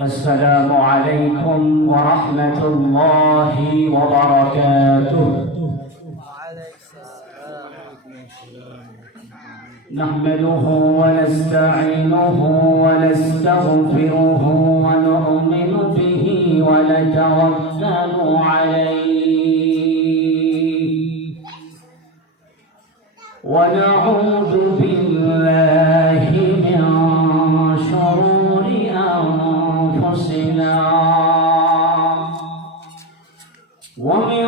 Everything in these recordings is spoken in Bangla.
السلام عليكم ورحمة الله وبركاته. نحمده ونستعينه ونستغفره ونؤمن به ونتوكل عليه ونعوذ بالله من شرور أنفسنا ومن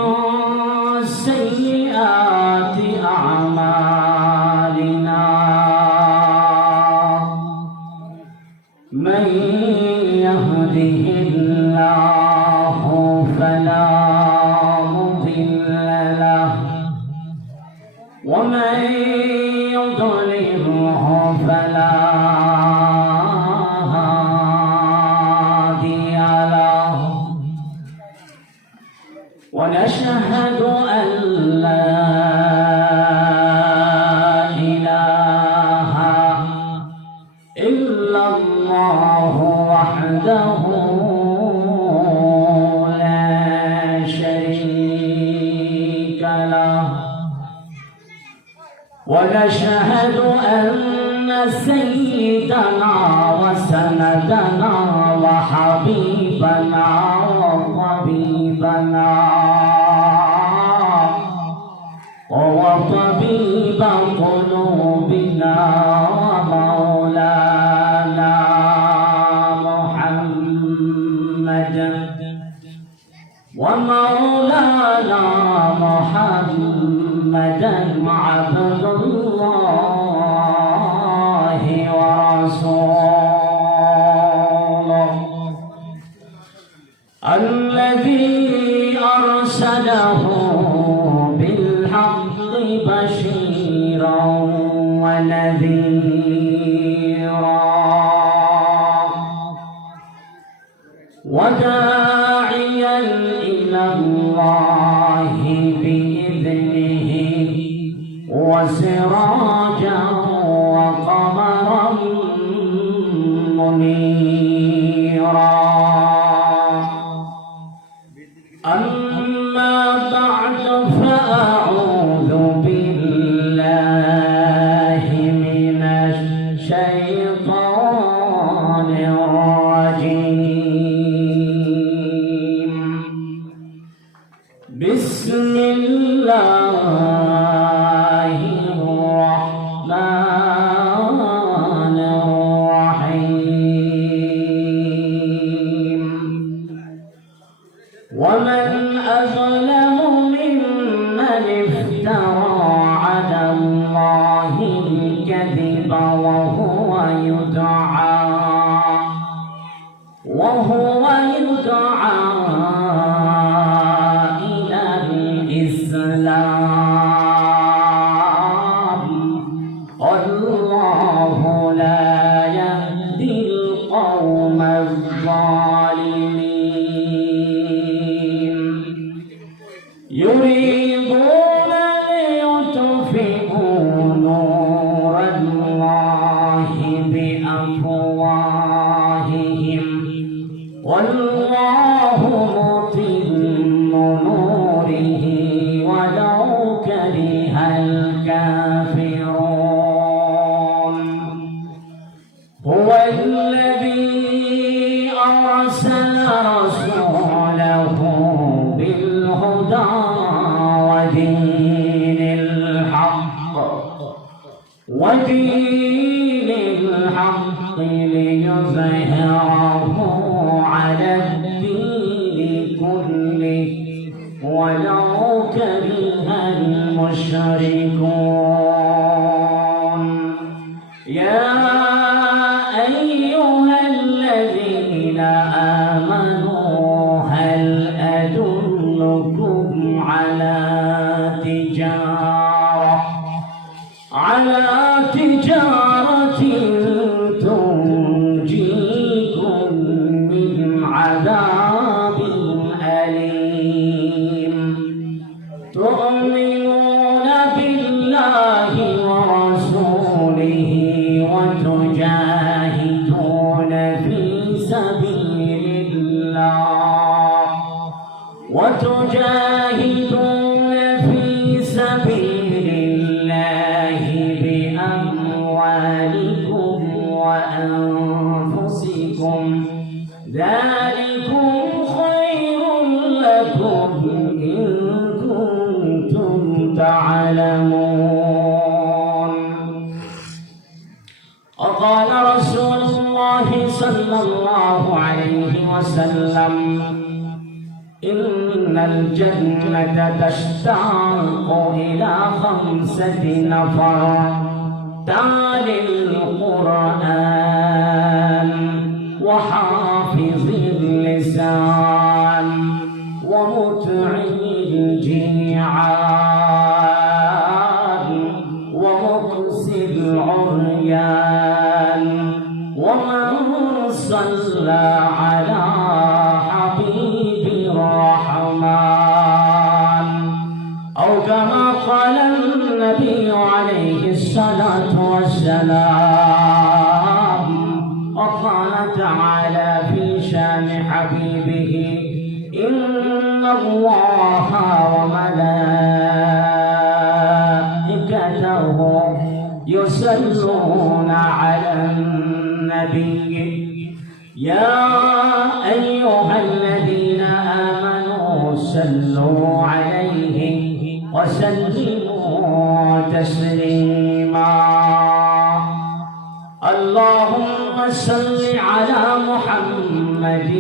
سيئات أعمالنا. من يهده الله فلا مضل له ومن يضلله فلا هادي له. ونشهد أن لا إله إلا الله وحده لا شريك له. ونشهد أن سيدنا وسندنا وحبيبنا وطبيبنا وطبيب قلوبنا ومولانا محمدا عبد الله ورسوله الذي أرسله بالحق بشيرا ونذيرا وداعيا إلى الله بإذنه وسراجا وقمرا منيرا. أما بعد فأعوذ بالله من الشيطان الرجيم. بسم الله الرحمن الرحيم. ومن أظلم ممن افترى على الله الكذب وهو يدعى إلى الإسلام. والله لا يهدي القوم الظالمين. يريدون ليطفئوا نور الله بأفواههم والله متم نوره ولو كره الكافرون. هو الذي أرسل رسوله بالهدى ودين الحق ليظهره على الدين كله ولو كره المشركون. يا أيها الذين آمنوا هل أدلكم على تجارة تنجيكم من عذاب أليم. تؤمنون بالله ورسوله وتجاهدون في سبيل وتجاهدون في سبيل الله بأموالكم وأنفسكم ذلكم خير لكم إن كنتم تعلمون. وقال رسول الله صلى الله عليه وسلم إن الجنة تشتاق إلى 5 نفر تالي القرآن وحافظ اللسان ومطعم الجيعان ومكسي العريان ومن صلى على حبيب الرحمن أو كما قال النبي عليه الصلاة والسلام. وقال تعالى في شان حبيبه إن الله وملائكته يصلون على النبي يا أيها الذين آمنوا صلوا عليه وسلموا تسليما. اللهم صل على محمد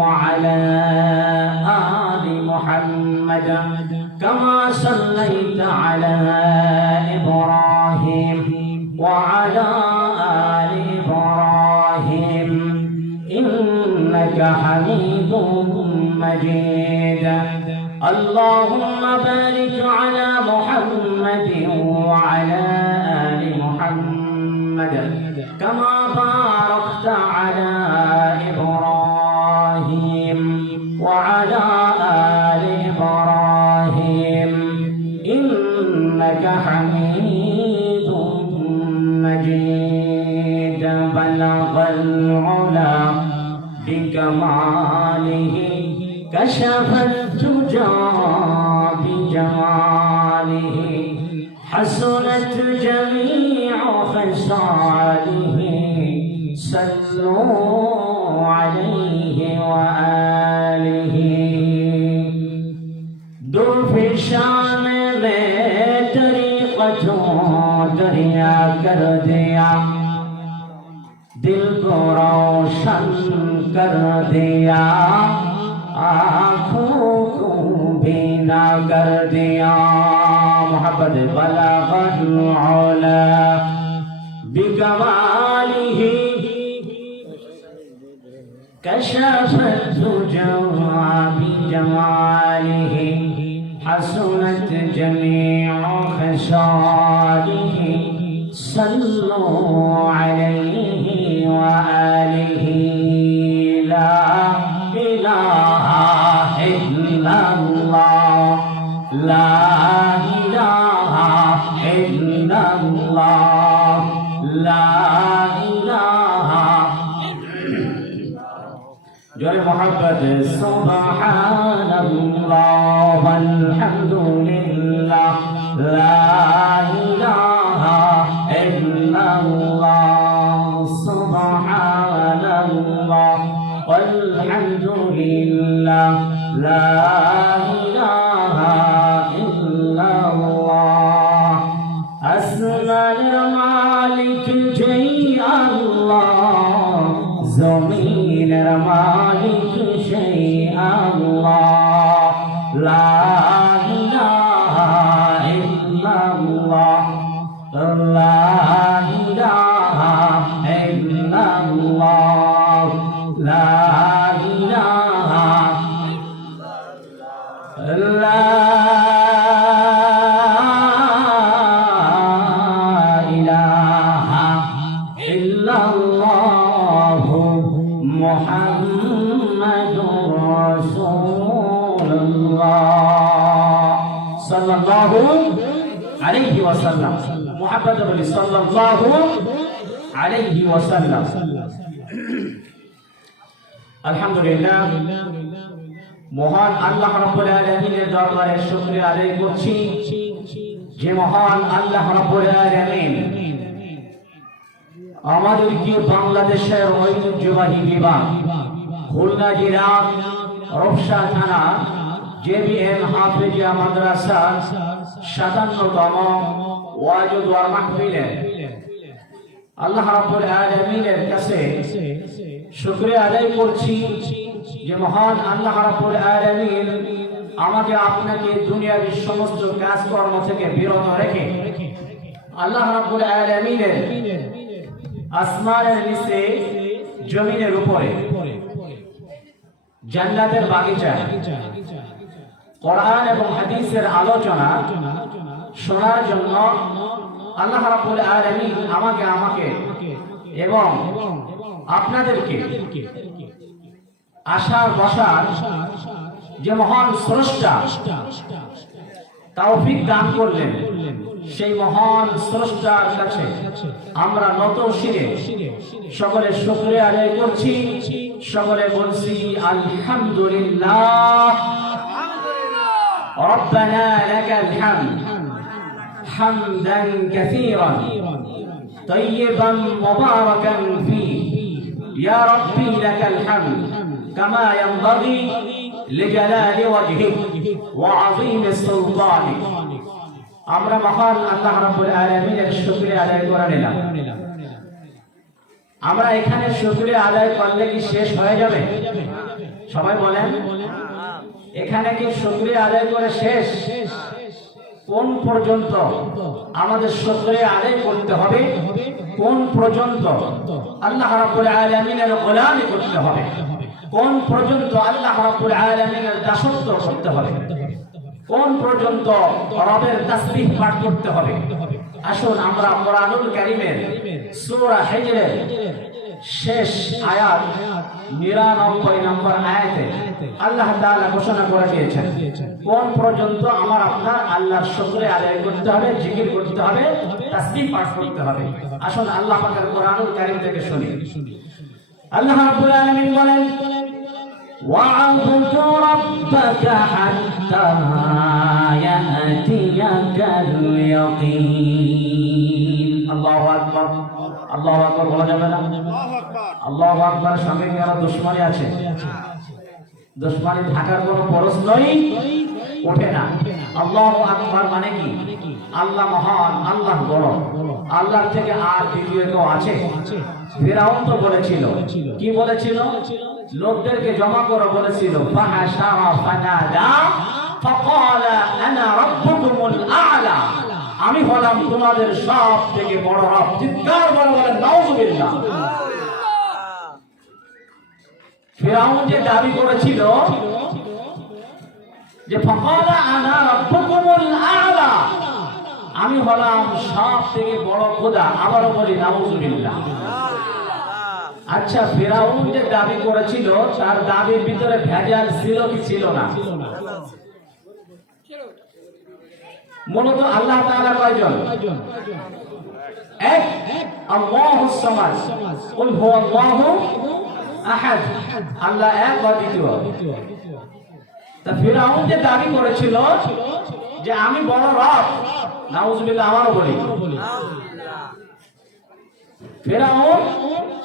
وعلى آل محمد كما صليت على إبراهيم وعلى آل إبراهيم إنك حميد مجيد. اللهم بارك على محمد وعلى آل محمد كما باركت على إبراهيم وعلى آل إبراهيم إنك حميد مجيد. بلغ العلا بكماله كشف الدجى بجماله حسنت جميع خصاله صلوا عليه وآله. درفشان میں طریقتوں دریا کر دیا دل کو روشن کر دیا آنکھوں کو بینا کر دیا. محبت بلغ العلا بکمالہ كشف الدجى بجماله حسنت جميع خصاله صلوا عليه وآله. لا إله إلا الله لا إله إلا الله لا إله جل محبت سبحان الله والحمد لله لا إله إلا الله سبحان الله والحمد لله لا إله إلا الله. أسمى المالك جي الله زمين المالك شيء الله لا إله إلا الله لا إله إلا الله لا إله لا إله إلا الله محمد رسول الله صلى الله عليه وسلم. محمد صلى الله عليه وسلم. الحمد لله মহান আল্লাহ রাব্বুল আলামিনের দরবারে শুকরিয়া আদায় করছি যে মহান আল্লাহ রাব্বুল আলামিন আমাদেরকে বাংলাদেশের ঐতিহ্যবাহী বিভাগ খুলনা জেলার রূপসা থানা জেবিএম হাফেজিয়া মাদ্রাসা 57তম ওয়াজ ওয়া মাহফিলে আল্লাহ রাব্বুল আলামিনের কাছে শুকরিয়া আদায় করছি যে মহান আল্লাহ রাব্বুল আলামিন আমাকে আপনাকে দুনিয়ার সমস্ত কাজকর্ম থেকে বিরত রেখে আল্লাহ রাব্বুল আলামিনের আসমানের নিচে জমিনের উপরে জান্নাতের বাগিচা কোরআন এবং হাদিসের আলোচনা শোনার জন্য আল্লাহ রাব্বুল আলামিন আমাকে এবং আপনাদেরকে আশার বসার যে মহান স্রষ্টা তৌফিক দান করলেন সেই মহান স্রষ্টার কাছে আমরা নত শিরে সকলে শুকরিয়া আদায় করছি সকলে বলছি আলহামদুলিল্লাহ রব্বানা লাকাল হামদ হামদান কাসীরান তাইয়িবান মুবারাকান ফীহি ইয়া রাব্বি লাকাল হামদ কামা ইয়ানবাগি লিজালালি ওয়াজহিক ওয়া আযীমি সুলতানিক। আমরা মহান আল্লাহ রাব্বুল আলামিনের শুকরিয়া আদায় করে নিলাম। আমরা এখানে শুকরিয়া আদায় করলে কি শেষ হয়ে যাবে? সবাই বলেন, এখানে কি শুকরিয়া আদায় করে শেষ? কোন পর্যন্ত আমাদের শুকরিয়া আদায় করতে হবে? কোন পর্যন্ত আল্লাহ রাব্বুল আলামিনের গোলামি করতে হবে? কোন পর্যন্ত আল্লাহ রাব্বুল আলামিনের দাসত্ব করতে হবে? কোন পর্যন্ত রবের তাসবিহ পাঠ করতে হবে? আসুন আমরা কোরআনুল কারীমের সূরা হিজরের শেষ আয়াত 99 নম্বর আয়াতে আল্লাহ তাআলা ঘোষণা করে দিয়েছেন কোন পর্যন্ত আমার আপনার আল্লাহর শুকরিয়া আদায় করতে হবে, জিকির করতে হবে, তাসবিহ পাঠ করতে হবে। আসুন আল্লাহ পাকের কোরআনুল কারীম থেকে শুনি। আল্লাহ রাব্বুল আলামিন বলেন وَاعْبُدْ رَبَّكَ حَتَّى يَأْتِيَكَ الْيَقِينُ। আল্লাহু আকবার, আল্লাহু আকবার বলা যাবে না? আল্লাহু আকবার সঙ্গে কি আর দুশমনী আছে? দুশমনী থাকার কোনো প্রশ্নই ওঠে না। আল্লাহু আকবার মানে কি? আল্লাহ মহান, আল্লাহ বড়, আল্লাহর থেকে আর দ্বিতীয় কেউ আছে? ফিরআউন তো বলেছিল, কি বলেছিল? লোকদেরকে জমা করে বলেছিল ফাহাশারা ফানাদা ফাকালা আনা রাব্বুকুমুল আ'লা, আমি হলাম তোমাদের সব থেকে বড় রব। চিৎকার করে বলেন নাউযুবিল্লাহ। ফিরআউন যে দাবি করেছিল যে ফাকালা আনা রাব্বুকুমুল আ'লা, আমি হলাম সব থেকে বড় খোদা, আবারও বলি নাউযুবিল্লাহ। আচ্ছা, ফিরআউন যে দাবি করেছিল তার দাবির ভিতরে ভেজাল ছিল কি ছিল না? মূলত আল্লাহ তাআলা কয়জন? এক, আল্লাহুস সামাদ, কুল হুয়াল্লাহু আহাদ, আল্লাহ এক বা দ্বিতীয়। তা ফিরআউন যে দাবি করেছিল যে আমি বড় রব, নাউযুবিল্লাহ, আমারও বলি ফিরআউন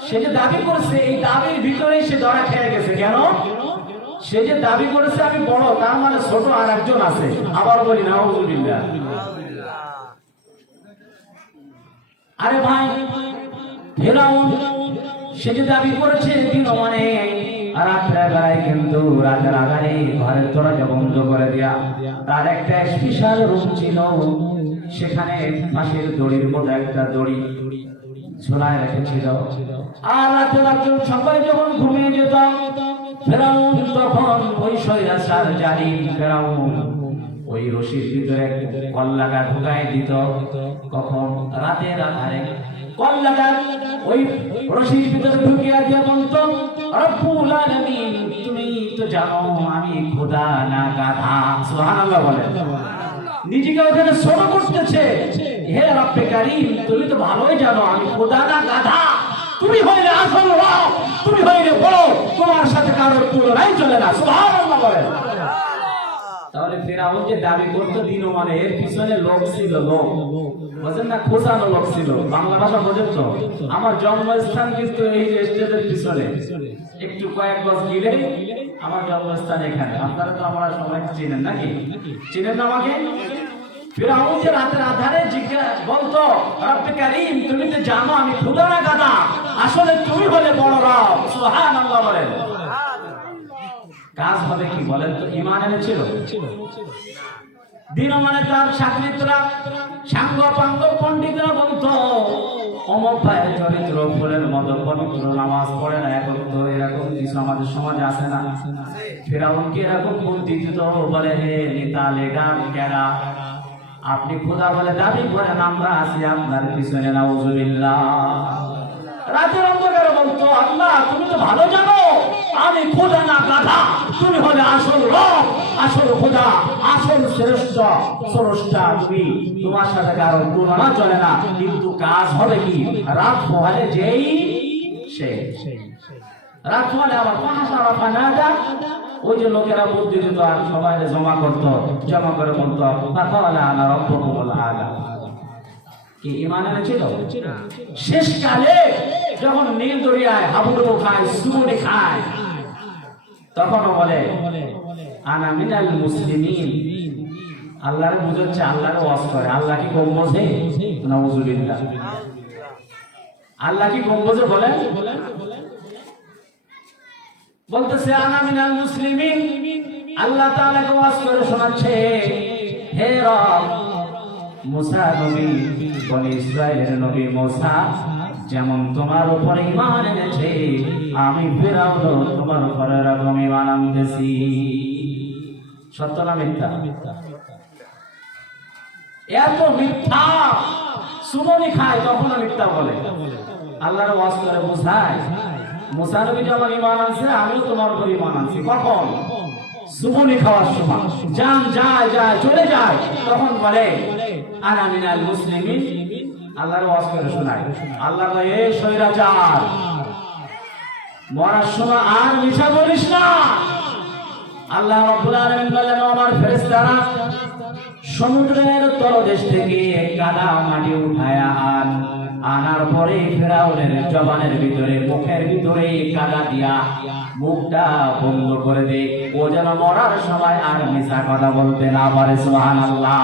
সে যে দাবি করেছে এই দাবির ভিতরেই সে ধরা খেয়ে গেছে। কেন? সে যে দাবি করেছে আমি বড়, তার মানে ছোট আর একজন আছে। আবার বলি নাউযুবিল্লাহ। আরে ভাই, ফিরআউন সে যে দাবি করেছে দিন মানে রাত্রে বেলায় কিন্তু রাতের আধারে ঘরের দরজা বন্ধ করে দেয়া, তার একটা স্পেশাল রুম ছিল, সেখানে পাশের দড়ির মধ্যে একটা দড়ি ঝোলায় রেখেছিল। আর রাতে রাত্রে সবাই যখন ঘুমিয়ে যেত, ফিরআউন তখন ওই শয়তান জালিম ফিরআউন ওই রশির ভিতরে কল্লাটা ঢুকায় দিত। কখন? রাতের আধারে কল্লাটা ওই রশির ভিতরে ঢুকিয়ে দিয়ে বলতো, রব্বুল আলামিন তুমি তো জানো আমি খোদা না গাধা। সুবহানাল্লাহ বলেন। নিজেকে ওখানে ছোট করতেছে। হে রব্বে কারীম, তুমি তো ভালোই জানো আমি খোদা না গাধা। তুমি হইলে আসল রব, তুমি হইলে বড়, তোমার সাথে কারোর তুলনাই চলে না। সুবহানাল্লাহ। বলেন? তাহলে ফেরাউন যে দাবি করতো দিন মানে এর পিছনে লোক ছিল, লোক বোঝেন না, খোঁজানো লোক ছিল। বাংলা ভাষা বোঝেন তো? আমার জন্মস্থান কিন্তু এই স্টেজের পিছনে, একটু কয়েক গজ গিলে আমার জন্মস্থান এখানে। আপনারা তো আমরা সবাই চিনেন নাকি? চিনেন না আমাকে? ফেরাউন যে রাতের আধারে বলতো, রব্বে কারীম তুমি তো জানো আমি খোদা না গাদা, আসলে তুমি হলে বড় রব। সুবহানাল্লাহ বলেন। কাজ হবে কি বলেন তো? ঈমান এনেছিল। দিন মানে তার সাকৃতরা, সাঙ্গ পাঙ্গ পণ্ডিতরা বলতো অমুক ভাইয়ের চরিত্র ফুলের মতো পবিত্র, নামাজ পড়ে না, এখন তো এরকম কিছু আমাদের সমাজে আসে না। ফেরাউন কি এরকম বুদ্ধি দিত? বলে হে নেতা লেডার কেডা, আপনি খোদা বলে দাবি করেন, আমরা আছি আপনার পিছনে, নাউজুবিল্লাহ। রাতের অন্ধকারে বলতো আল্লাহ তুমি তো ভালো জানো আমি খোদা না গাধা, তুমি হলে আসল রব, আসল খোদা, আসল শ্রেষ্ঠ স্রষ্টা তুমি, তোমার সাথে কারো তুলনা চলে না। কিন্তু কাজ হবে কি? রাত পোহালে যেই সে রাত পোহালে আবার পাহাড়া ফানাদা, ওই যে লোকেরা বুদ্ধি দিত আর সবাই জমা করতো, জমা করে বলতো ফাকালা আনা রাব্বুকুমুল আলা। কি ঈমান এনেছিল? শেষকালে যখন নীল দরিয়ায় হাবুডুবু খায়, সুমনি খায়, তখনও বলে আনা মিনাল মুসলিমিন। আল্লাহরে বুঝাচ্ছে, আল্লাহরে ওয়াজ করে। আল্লাহ কি কম বোঝে? নাউজুবিল্লাহ। আল্লাহ কি কম বোঝে বলেন? বলতেছে আনা মিনাল মুসলিমিন। আল্লাহ তাআলাকে ওয়াজ করে শোনাচ্ছে, হে রব, মুসা নবী, বনি ইসরাইলের নবী মুসা যেমন তোমার উপরে ঈমান এনেছে, আমি ফিরআউনও তোমার উপরে এরকম ঈমান আনতেছি। সত্য না মিথ্যা? এত মিথ্যা, সুমনি খায় তখনও মিথ্যা বলে। আল্লাহর ওয়াজ করে বোঝায়, মুসা নবী যেমন ঈমান আনছে আমিও তোমার উপর ঈমান আনছি। কখন? সুমনি খাওয়ার সময়। জান যায় যায় চলে যায়, তখন বলে আনা মিনাল মুসলিমিন। আল্লাহর ওয়াজ করে শোনায়। আল্লাহ কয়, এই শয়তান, মরার সময় আর মিছা বলিস না। আল্লাহ রাব্বুল আলামিন বলেন, আমার ফেরেশতারা সমুদ্রের তলদেশ থেকে কাদা মাটি উঠায়া আনার পরে ফেরাউনের জবানের ভিতরে, মুখের ভিতরে কাদা দিয়া মুখটা বন্ধ করে দে, ও যেন মরার সময় আর মিছা কথা বলতে না পারে। সুবহানাল্লাহ।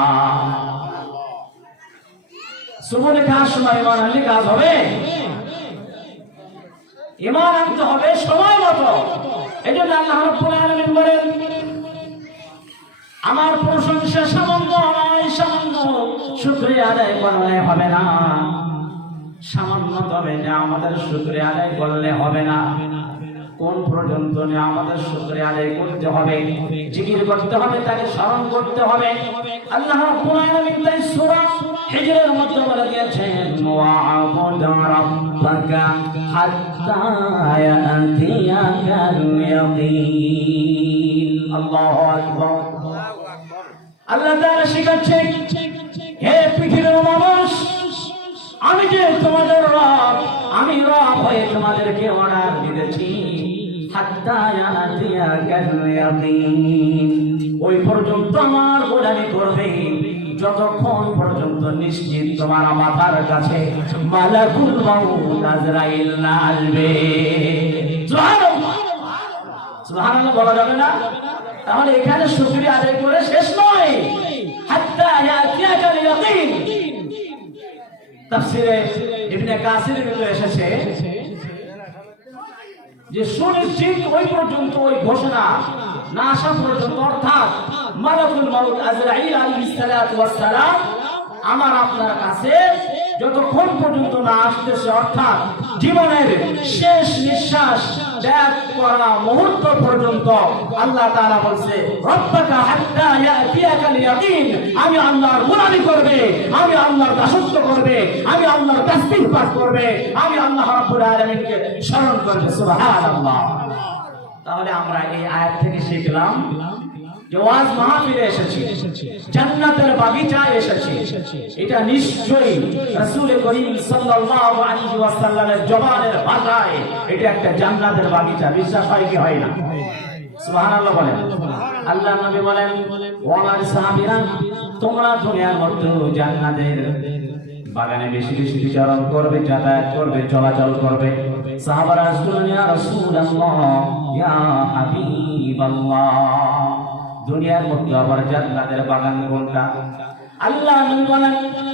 সুবহানে খাওয়ার সময় ঈমান আনলে কাজ হবে? ঈমান আনতে হবে সময় মতো। এজন্য আল্লাহ রাব্বুল আলামিন বলেন, আমার প্রশংসা সামান্য নয়, সামান্য শুকরিয়া আদায় করলে হবে না, সামান্য তবে আমাদের শুকরিয়া আদায় করলে হবে না। কোন পর্যন্ত আমাদের শুকরিয়া আদায় করতে হবে? জিকির করতে হবে, তাকে স্মরণ করতে হবে। আল্লাহ রাব্বুল আলামিন তাই সূরা হিজরের মধ্যে বলে দিয়েছেন, ওয়া'বুদ রাব্বাকা হাত্তা ইয়াতিয়াকাল ইয়াকিন। আল্লাহু আকবার। আল্লাহ তাআলা শিখাচ্ছেন, হে পৃথিবীর মানুষ, আমি যে তোমাদের রব, আমি রব হয়ে তোমাদেরকে অর্ডার দিতেছি, হাত্তা ইয়াতিয়াকাল ইয়াকিন, ওই পর্যন্ত আমার গোলামি করবে যতক্ষণ পর্যন্ত নিশ্চিত তোমার মাথার কাছে মালাকুল মাউত আজরাইল না আসবে। সুবহানাল্লাহ। সুবহানাল্লাহ বলা যাবে না? তাহলে এখানে শুকরিয়া আদায় করে শেষ নয়, হাত্তা ইয়াতিয়াকাল ইয়াকিন। তাফসীরে ইবনে কাসিরের ভিতরে এসেছে যে সুনিশ্চিত ওই পর্যন্ত, ওই ঘোষণা না আসা পর্যন্ত, অর্থাৎ মালাকুল মাউত আজরাইল আলাইহিস সালাতু ওয়াস সালাম আমার আপনার কাছে যতক্ষণ পর্যন্ত না আসতেছে, অর্থাৎ জীবনের শেষ নিঃশ্বাস ত্যাগ করা মুহূর্ত পর্যন্ত, আল্লাহ তাআলা বলছে, রব্বাকা হাত্তা ইয়াতিয়াকাল ইয়াকিন, আমি আল্লাহর গোলামি করবে, আমি আল্লাহর দাসত্ব করবে, আমি আল্লাহর তাসবিহ পাঠ করবে, আমি আল্লাহ রাব্বুল আলামিনকে স্মরণ করবে। সুবহানাল্লাহ। তাহলে আমরা এই আয়াত থেকে শিখলাম যে ওয়াজ মাহফিলে এসেছি, জান্নাতের বাগিচায় এসেছি, এটা নিশ্চয়ই রাসূল করিম সাল্লাল্লাহু আলাইহি ওয়াসাল্লামের জবানের ভাষায় এটা একটা জান্নাতের বাগিচা। বিশ্বাস হয় কি হয় না? সুবহানাল্লাহ বলেন। আল্লাহ নবী বলেন, ও আমার সাহাবীরা, তোমরা দুনিয়ার মধ্যে জান্নাতের বাগানে বেশি বেশি বিচরণ করবে, যাতায়াত করবে, চলাচল করবে। সাহাবারা বললেন, ইয়া রাসূলুল্লাহ, ইয়া হাবিবাল্লাহ, দুনিয়ার মধ্যে আবার জান্নাতের বাগান কোনটা? আল্লাহ নবী বলেন,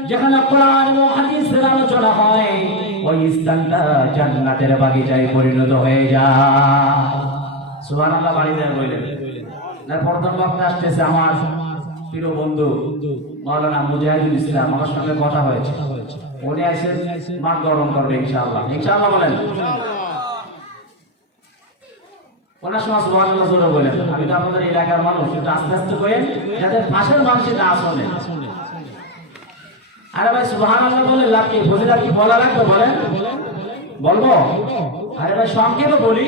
যেখানে কোরআন এবং হাদিসের আলোচনা হয় ওই স্থানটা জান্নাতের বাগিচায় পরিণত হয়ে যায়। সুবহানাল্লাহ বাড়িতে বললেন না। প্রথম বক্তা আসতেছে আমার প্রিয় বন্ধু মাওলানা মুজাহিদুল ইসলাম, আমার সঙ্গে কথা হয়েছে। উনি আসেন মাঠ গরম করবে ইনশাআল্লাহ। ইনশাআল্লাহ বলেন। ওনার সময় সুবহানাল্লাহ জোরে বলেন। আমি তো আপনাদের এলাকার মানুষ, একটু আস্তে আস্তে করেন যাতে পাশের মানুষের না শোনে। আরে ভাই সুবহানাল্লাহ বলে লাভ কি? ফজিলত কি বলা লাগবে? বলেন, বলবো? আরে ভাই সংক্ষেপে বলি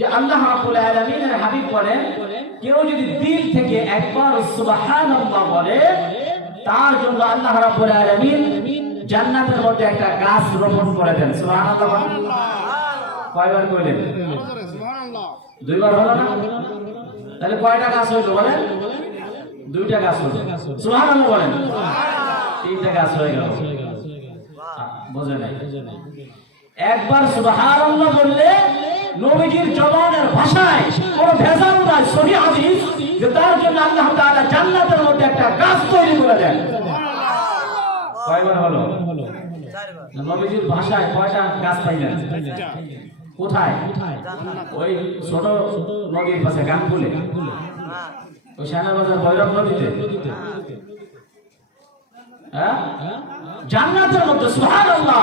যে আল্লাহ রাব্বুল আলামিনের হাবিব বলেন, কেউ যদি দিল থেকে একবার সুবহানাল্লাহ বলে তার জন্য আল্লাহ রাব্বুল আলামিন জান্নাতের মধ্যে একটা গাছ রোপণ করে দেন। সুবহানাল্লাহ বলেন। কয়বার কইলেন? সুবহানাল্লাহ। দুইবার হলো না? তাহলে কয়টা গাছ হইলো বলেন? দুইটা গাছ হইলো। সুবহানাল্লাহ বলেন। তিনটা গাছ হয়ে গেল। বুঝে নাই? একবার সুবহানাল্লাহ বললে নবীজির জবানের ভাষায় কোন ভেজাল নাই, সহিহ হাদিস, যে তার জন্য আল্লাহ তাআলা জান্নাতের মধ্যে একটা গাছ তৈরি করে দেন। কয়বার হলো? চারবার। নবীজির ভাষায় কয়টা গাছ পাইলেন? কোথায়? ওই ছোট নদীর পাশে গানফুলে, ওই শাহবাজার ভৈরব নদীতে। হ্যাঁ, জান্নাতের মধ্যে। সুবহানাল্লাহ।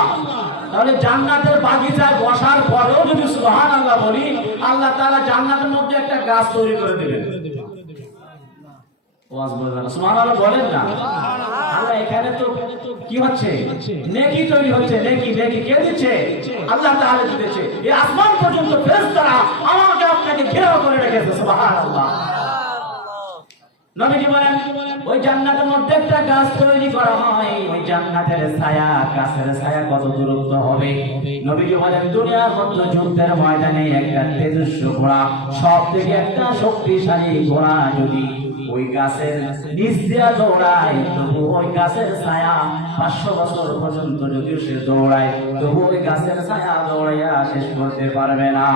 তাহলে জান্নাতের বাগিচায় বসার পরেও যদি সুবহানাল্লাহ বলি, আল্লাহ তাআলা জান্নাতের মধ্যে একটা গাছ তৈরি করে দিবেন। ওয়াজ বলেন সুবহানাল্লাহ বলেন না। আল্লাহ এখানে তো কি হচ্ছে? নেকি তৈরি হচ্ছে। নেকি নেকি কে দিচ্ছে? আল্লাহ তাআলা দিচ্ছে। এই আসমান পর্যন্ত ফেরেশতারা আমাকে আপনাকে ঘেরাও করে রেখেছে। সুবহানাল্লাহ। নবীজি বলেন, ওই জান্নাতের মধ্যে একটা গাছ তৈরি করা হয়। ওই জান্নাতের ছায়া, গাছের ছায়া কত দূরত্ব হবে? নবীজি বলেন, দুনিয়ার মধ্যে যুদ্ধের ময়দানে একটা তেজস্ব ঘোড়া, সব থেকে একটা শক্তিশালী ঘোড়া যদি ওই গাছের নিচ দিয়া দৌড়ায়, তবু ওই গাছের ছায়া 500 বছর পর্যন্ত যদি সে দৌড়ায়, তবু ওই গাছের ছায়া দৌড়াইয়া শেষ করতে পারবে না।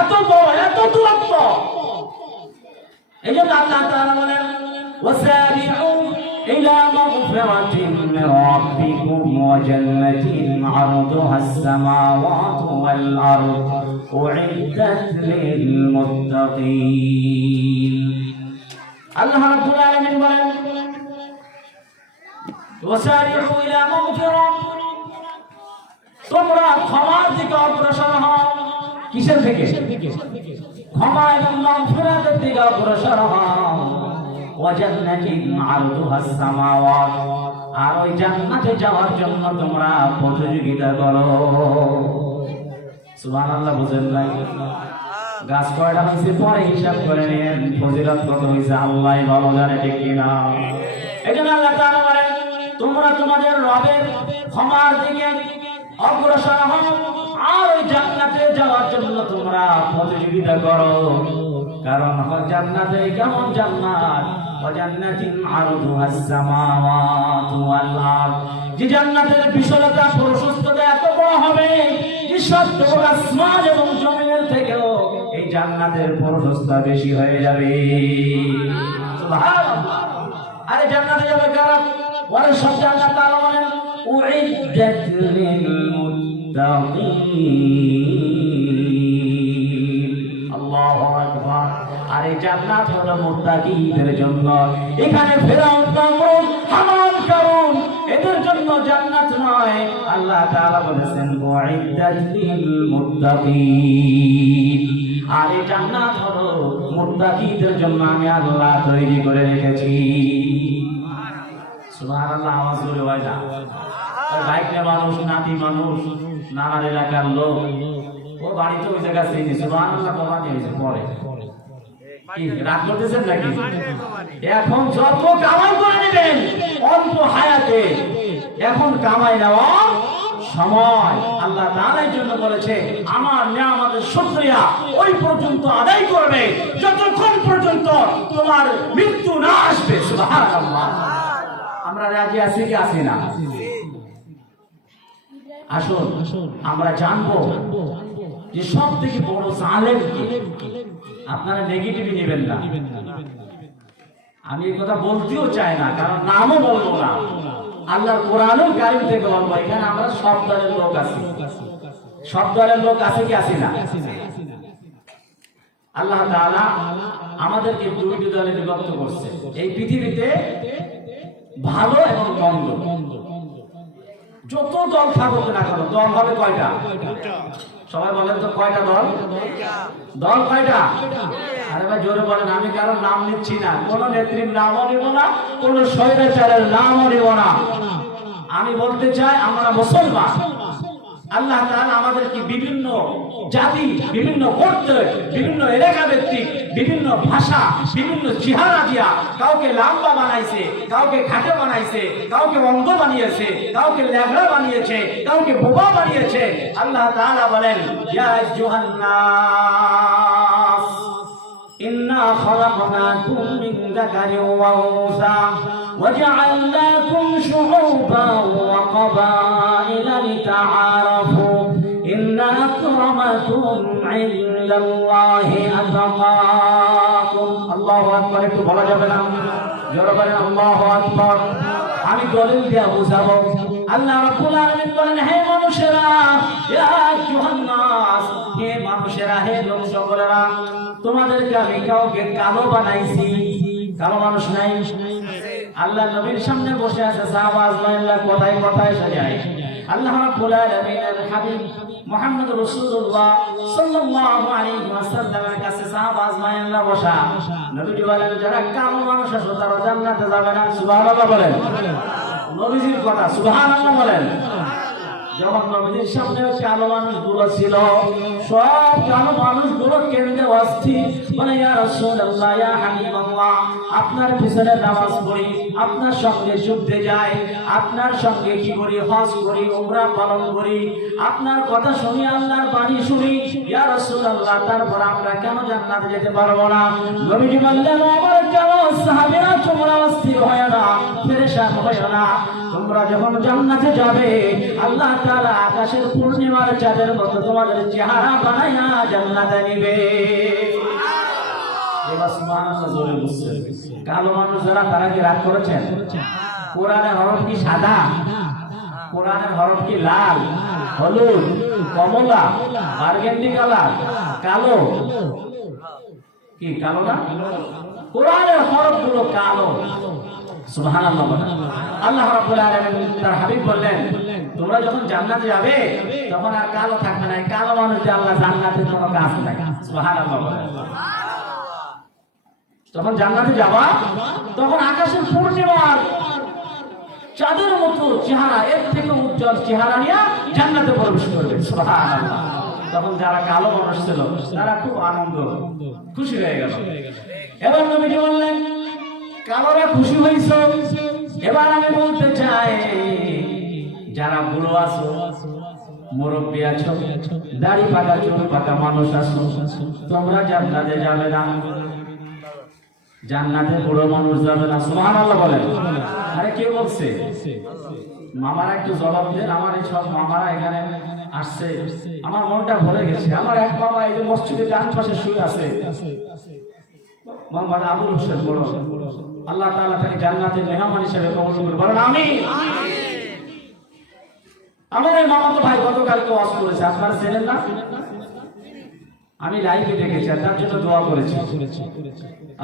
এত বড়, এত দূরত্ব। এই জন্য আল্লাহ তাআলা বলেন, ওয়াসারিউ ইলা মাগফিরাতিন মির রাব্বিকুম ওয়া জান্নাতিন আরদুহাস সামাওয়াতু ওয়াল আরদ উইদ্দাত লিল মুত্তাকিন। আল্লাহ রাব্বুল আলামিন বলেন, ওয়াসারিউ ইলা মাগফিরাত, তোমরা ক্ষমার দিকে অগ্রসর হও। কিসের থেকে? ক্ষমা এবং মাগফিরাতের দিকে অগ্রসর হও। ওয়া জান্নাতিন আরদুহাস সামাওয়াত, আর ওই জান্নাতে যাওয়ার জন্য তোমরা প্রতিযোগিতা করো। সুবহানাল্লাহ। বুঝেন নাই? গাছ কয়টা হয়েছে পরে হিসাব করে নিন, ফজিলত কত হয়েছে আল্লাহই ভালো জানে, ঠিক কিনা? এই জন্য আল্লাহ তাআলা বলেন, তোমরা তোমাদের রবের ক্ষমার দিকে অগ্রসর হও আর ওই জান্নাতে যাওয়ার জন্য তোমরা প্রতিযোগিতা করো। কারণ জান্নাতে কেমন জান্নাত? জান্নাতিন আরদুহাস সামাওয়াতু ওয়াল আরদ, যে জান্নাতের বিশালতা, প্রশস্ততা এত বড় হবে যে সত্য আসমান এবং জমিনের থেকেও এই জান্নাতের প্রশস্ততা বেশি হয়ে যাবে। সুবহানাল্লাহ। আরে জান্নাতে যাবে কারা? ওরা সব জান্নাত আল্লাহ বলেন উইদ্দাত লিল মুত্তাকিন। আল্লাহু আকবার। আর এই জান্নাত হলো মুত্তাকিদের জন্য। এখানে ফিরআউন, নমরুদ, হামান, কারুন এদের জন্য জান্নাত নয়। আল্লাহ তাআলা বলেছেন উইদ্দাত লিল মুত্তাকিন। আর এই জান্নাত হলো মুত্তাকিদের জন্য আমি আল্লাহ তৈরি করে রেখেছি। সুবহানাল্লাহ। আওয়াজ করে হয় না? বাইকে মানুষ, নাতি মানুষ, নানার এলাকার লোক, ও বাড়িতে ওই জায়গা চিনি। সুবহানাল্লাহ। কমানি হয়েছে পরে কি রাগ করতেছেন নাকি? এখন যত কামাই করে নেবেন অল্প হায়াতে, এখন কামাই নেওয়া সময় আল্লাহ তাআলার জন্য বলেছে আমার নিয়ামতের শুকরিয়া ওই পর্যন্ত আদায় করবে যতক্ষণ পর্যন্ত তোমার মৃত্যু না আসবে। সুবহানাল্লাহ। আমরা রাজি আছি কি আছি না? আসুন আমরা জানবো যে সব থেকে বড় জালেম কি। আপনারা নেগেটিভ নেবেন না, আমি এই কথা বলতেও চাই না, কারণ নামও বলবো না, আল্লাহর কোরআনুল কারীম থেকে বলবো। এখানে আমরা সব দলের লোক আছি, সব দলের লোক আছে কি আছি না? আল্লাহ তাআলা আমাদেরকে দুইটি দলে বিভক্ত করছে। এই পৃথিবীতে ভালো এবং মন্দ, যত দল থাকুক না কেন, দল হবে কয়টা? সবাই বলেন তো কয়টা দল? দল কয়টা? আরে ভাই জোরে বলেন। আমি কারোর নাম নিচ্ছি না, কোন নেত্রীর নামও নিব না, কোন স্বৈরাচারের নামও নিব না। আমি বলতে চাই আমরা মুসলমান। আল্লাহ তাআলা আমাদেরকে বিভিন্ন জাতি, বিভিন্ন গোত্র, বিভিন্ন এলাকা ভিত্তিক, বিভিন্ন ভাষা, বিভিন্ন চেহারা দিয়া কাউকে লাম্বা বানাইছে, কাউকে খাটো বানাইছে, কাউকে অন্ধ বানিয়েছে, কাউকে ল্যাংড়া বানিয়েছে, কাউকে বোবা বানিয়েছে। আল্লাহ তাআলা বলেন ইয়া আইয়ুহান নাস ইন্না খালাকনাকুম মিন যাকারিন ওয়া উনসা وجعلناكم شعوبا وقبائل لتعارفوا إن أكرمكم عند الله أتقاكم الله أكبر একটু বলা যাবে না? জোরে বলেন আল্লাহু আকবার। আমি দলিল দিয়া বুঝাবো। আল্লাহ রাব্বুল আলামিন বলেন হে মানুষেরা, ইয়া আইয়ুহান নাস, হে মানুষেরা, হে লোক সকলেরা, তোমাদেরকে আমি কাউকে কালো বানাইছি। কালো মানুষ নাই? আল্লাহ নবীর সামনে বসে আছে, সাহাবা আজমাইল্লাহ কথায় কথায় সাজায়। আল্লাহ রাব্বুল আলামিনের হাবিব মুহাম্মদ রাসূলুল্লাহ সাল্লাল্লাহু আলাইহি ওয়াসাল্লামের কাছে সাহাবা আজমাইল্লাহ বসা। নবীজি বলেন যারা কালো মানুষ আছে তারা জান্নাতে যাবে না। সুবহানাল্লাহ বলেন। নবীজির কথা, সুবহানাল্লাহ বলেন। যখন নবীজির সামনে কালো মানুষগুলো ছিল, সব কালো মানুষগুলো কেন্দ্রে অস্থির, বলে ইয়া রাসূলুল্লাহ, ইয়া হাবিবাল্লাহ, আপনার পিছনে নামাজ পড়ি, আপনার সঙ্গে যুদ্ধে যাই, আপনার সঙ্গে কি করি, হজ করি, উমরা পালন করি, আপনার কথা শুনি, আল্লাহর বাণী শুনি, ইয়া রাসূলুল্লাহ, তারপর আমরা কেন জান্নাতে যেতে পারবো না? নবীজি বললেন আমার কেন সাহাবীরা তোমরা অস্থির হয় না, পেরেশান হয় না, তোমরা যখন জান্নাতে যাবে আল্লাহ তাআলা আকাশের পূর্ণিমার চাঁদের মতো তোমাদের চেহারা বানায়া জান্নাতে নিবে। এবার সুবহানাল্লাহ জোরে বলছেন। কালো মানুষ যারা তারা কি রাগ করেছেন? কোরআনের হরফ কি সাদা? কোরআনের হরফ কি লাল, হলুদ, কমলা, বারগেন্ডি কালার, কালো? কি কালো না? কোরআনের হরফগুলো কালো। সুবহানাল্লাহ বলেন। আল্লাহ রাব্বুল আলামিন তার হাবিব বললেন তোমরা যখন জান্নাতে যাবে তখন আর কালো থাকবে না। কালো মানুষ যে আল্লাহ জান্নাতে কোনো কাজ নাই। সুবহানাল্লাহ বলেন। যখন জান্নাতে যাবা তখন আকাশের পূর্ণিমার চাঁদের মতো চেহারা, এর থেকে উজ্জ্বল চেহারা নিয়ে জান্নাতে প্রবেশ করবে। সুবহানাল্লাহ। তখন যারা কালো মানুষ ছিল তারা খুব আনন্দ খুশি হয়ে গেল। এবার নবীজি বললেন কালোরা খুশি হইছ, এবার আমি বলতে চাই যারা বুড়ো আছো, মুরব্বী আছো, দাড়ি পাকা চুল পাকা মানুষ আছো, তোমরা জান্নাতে যাবে না। জান্নাতে বুড়ো মানুষ যাবে না। সুবহানাল্লাহ বলেন। আরে কে বলছে? মামারা একটু জবাব দেন। আমার এই সব মামারা এখানে আসছে, আমার মনটা ভরে গেছে। আমার এক বাবা এই যে মসজিদে ডান পাশে শুয়ে আছে, মোহাম্মদ আবুল হোসেন বড়, আল্লাহ তাআলা তাকে জান্নাতের মেহমান হিসেবে কবুল করুন, বলেন আমিন। আমার এই মামাতো ভাই গতকালকে ওয়াজ করেছে, আপনারা চেনেন না? আমি লাইভে দেখেছি, তার জন্য দোয়া করেছি।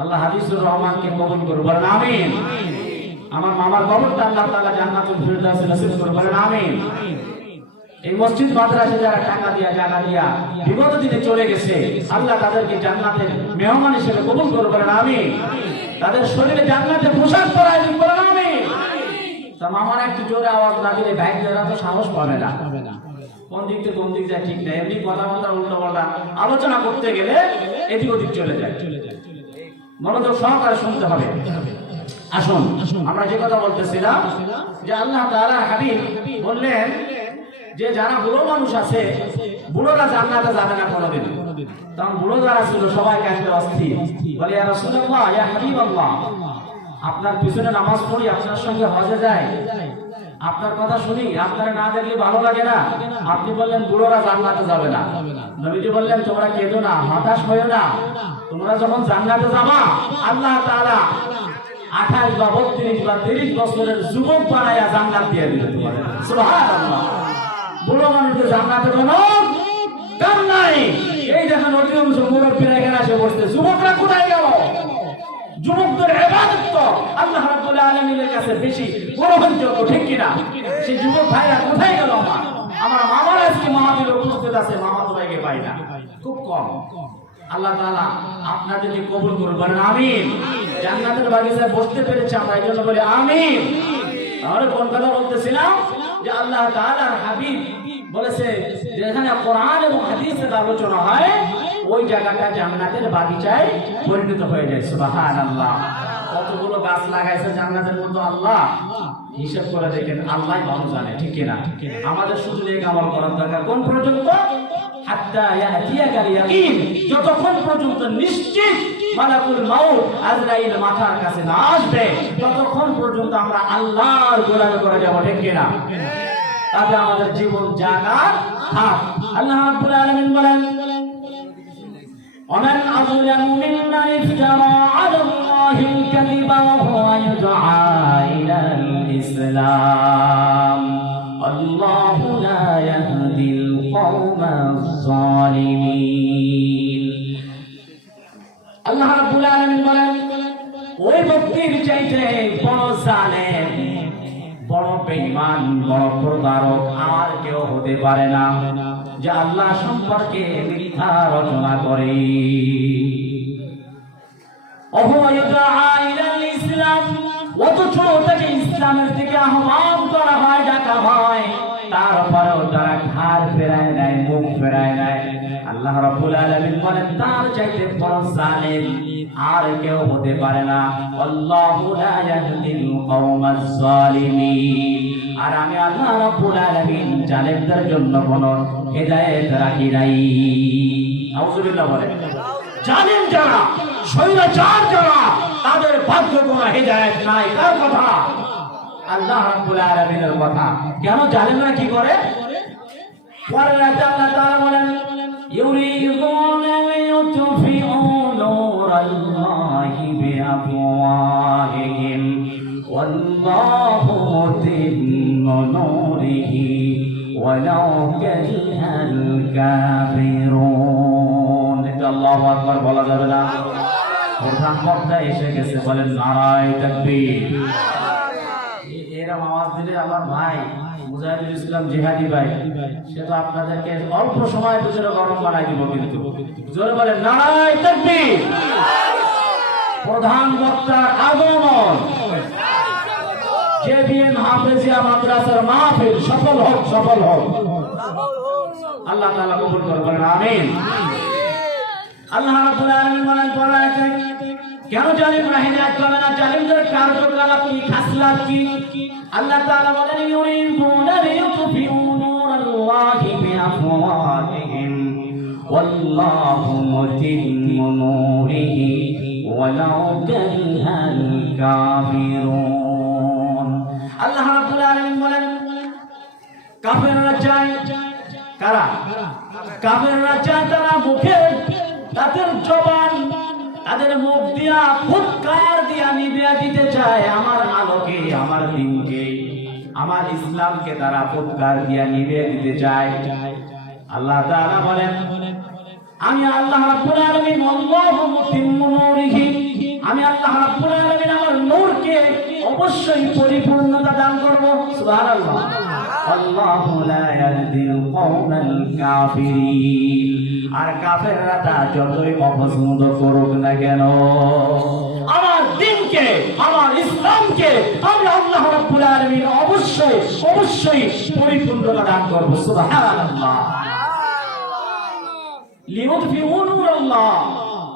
আল্লাহ হাফিজুর রহমানকে কবুল করুন, বলেন আমিন। আমার মামার কবরটা আল্লাহ তাআলা জান্নাতুল ফিরদাউসে নসিব করুন, বলেন আমিন। এই মসজিদ মাদ্রাসা যারা টাকা দিয়া জায়গা দিয়া বিগত দিনে চলে গেছে, আল্লাহ তাদেরকে জান্নাতের মেহমান হিসেবে কবুল করুন, বলেন আমিন। তাদের শরীরে জান্নাতের পোশাক পরায় দিন, বলেন আমিন। তা মামারা একটু জোরে আওয়াজ না দিলে ভাইরা তো সাহস পাবে না। কোন দিক থেকে কোন দিক যায় ঠিক নাই, এমনি কথা উল্টো পাল্টা আলোচনা করতে গেলে এদিক ওদিক চলে যায়। মনোযোগ সহকারে শুনতে হবে। আসুন আমরা যে কথা বলতেছিলাম যে আল্লাহ তাআলা হাবিব বললেন যে যারা বুড়ো মানুষ আছে বুড়োরা জান্নাতে যাবে না কোনোদিন। তখন বুড়ো যারা ছিল সবাই কাঁদতে অস্থির, বলে ইয়া রাসূলুল্লাহ, ইয়া হাবিবাল্লাহ, আপনার পিছনে নামাজ পড়ি, আপনার সঙ্গে হজে যাই, আপনার কথা শুনি, আপনারা না দেখলে ভালো লাগে না। আপনি বললেন বুড়োরা জান্নাতে যাবে না। নবীজি বললেন তোমরা কেঁদো না, হতাশ হয়ো না, তোমরা যখন জান্নাতে যাবা আল্লাহ তাআলা 28 বা 32 বা 30 বছরের যুবক বানায়া জান্নাত দিয়ে দিবে তোমাদের। সুবহানাল্লাহ। বুড়ো মানুষদের জান্নাতে কোনো কাম নাই। এই দেখেন অধিকাংশ মুরব্বীরা এখানে এসে বসতে, যুবকরা কোথায় গেল? যুবকদের ইবাদত তো আল্লাহ রাব্বুল আলামিনের কাছে বেশি গ্রহণযোগ্য, ঠিক কিনা? সেই যুবক ভাইরা কোথায় গেল? আমার মামারা আজকে মাহফিলে উপস্থিত আছে, মামা তো ভাইকে পাই না, খুব কম। আল্লাহ তাআলা আপনাদেরকে কবুল করুন, বলেন আমিন। জান্নাতের বাগিচায় বসতে পেরেছি আমরা, এই জন্য বলি আমিন। তাহলে কোন কথা বলতেছিলাম? যে আল্লাহ তাআলার হাবিব বলেছে যেখানে কোরআন এবং হাদিসের আলোচনা হয় ওই জায়গাটা জান্নাতের বাগিচায় পরিণত হয়ে যায়। সুবহানাল্লাহ। কতগুলো গাছ লাগাইছে জান্নাতের মধ্যে আল্লাহ, হিসাব করে দেখেন, আল্লাহই ভালো জানে, ঠিক কিনা? আমাদের শুধু নেক আমল করার দরকার। কোন পর্যন্ত? হাত্তা ইয়াতিয়াকাল ইয়াকিন, যতক্ষণ পর্যন্ত নিশ্চিত মালাকুল মাউত আজরাইল মাথার কাছে না আসবে ততক্ষণ পর্যন্ত আমরা আল্লাহর গোলামি করে যাব, ঠিক কিনা? তাতে আমাদের জীবন জাগার থাক। আল্লাহ রাব্বুল আলামিন বলেন ومن أظلم ممن افترى على الله الكذب وهو يدعى إلى الإسلام والله لا يهدي القوم الظالمين। আল্লাহ রাব্বুল আলামিন বলেন ওই ব্যক্তির চাইতে বড় জালেম, বড় বেঈমান, বড় প্রতারক আর কেউ হতে পারে না যে আল্লাহ সম্পর্কে মিথ্যা রচনা করে। ইসলাম, অথচ তাকে ইসলামের দিকে আহ্বান করা হয়, ডাকা হয়, তারপরেও তারা ঘাড় ফেরায় নাই, মুখ ফেরায় নাই। আল্লাহ রাব্বুল আলামিন বলেন তার চাইতে বড় জালেম আর কেউ হতে পারে না। আল্লাহু লা ইয়াহদিল কওমাজ জালিমিন। আর আমি আল্লাহ রাব্বুল আলামিন জালেমদের জন্য কোনো হিদায়াত রাখি নাই। আউযুবিল্লাহ বলেন। জালেম যারা, স্বৈরাচার যারা, তাদের ভাগ্য কোনো হিদায়াত নাই। কার কথা? আল্লাহ রাব্বুল আলামিনের কথা। কেন জালেমরা কি করে? পরের আয়াতে আল্লাহ তাআলা বলেন ইউরিদুনা লিইউতফিউ নূরাল্লাহি বিআফওয়াহিহিম ওয়াল্লাহু মুতিম্মু নূরিহি ওয়ালাউ কারিহাল কাফিরুন। এটা আল্লাহু আকবার বলা যাবে না? প্রধান বক্তা এসে গেছে, বলেন নারায়ে তাকবীর। এরকম আওয়াজ দিলে আমার ভাই মুজাহিদুল ইসলাম জিহাদি ভাই, সে তো আপনাদেরকে অল্প সময়ের ভিতরে গরম বানাই দিব। কিন্তু জোরে বলেন নারায়ে তাকবীর। প্রধান বক্তার আগমন, জেবিএম হাফেজিয়া মাদ্রাসার মাহফিল সফল হোক, সফল হোক। আল্লাহ তাআলা কবুল করুন, বলেন আমিন। আল্লাহ রাব্বুল আলামিন বলেন পড়াতে কেন জালিমরা হিদায়াত পাবে না? জালিমদের কার্যকলাপ কি, খাসলাত কি? আল্লাহ তাআলা বলেন ইউরিদুনা লিইউতফিউ নূরাল্লাহি বিআফওয়াহিহিম ওয়াল্লাহু মুতিম্মু নূরিহি ওয়ালাউ কারিহাল কাফিরুন। আল্লাহ রাব্বুল আলামিন বলেন কাফেররা চায়, কারা? কাফেররা চায় তারা মুখে, তাদের জবান, তাদের মুখ দিয়া ফুৎকার দিয়া নিভিয়ে দিতে চায় আমার আলোকে, আমার দিনকে, আমার ইসলামকে তারা ফুৎকার দিয়া নিভিয়ে দিতে চায়। আল্লাহ তাআলা বলেন আমি আল্লাহ রাব্বুল আলামিন আল্লাহু মুতিম্মু নূরিহি, আমি আল্লাহ রাব্বুল আলামিন আমার নূরকে অবশ্যই পরিপূর্ণতা দান করব। সুবহানাল্লাহ। আল্লাহু লা ইয়াহদিল কওমাল কাফিরিন। আর কাফেররা তা যতই অপছন্দ করুক না কেন, আমার দিনকে, আমার ইসলামকে আমি আল্লাহ রাব্বুল আলামিন অবশ্যই অবশ্যই পরিপূর্ণতা দান করব। সুবহানাল্লাহ। লিইউতফিউ নূরাল্লাহ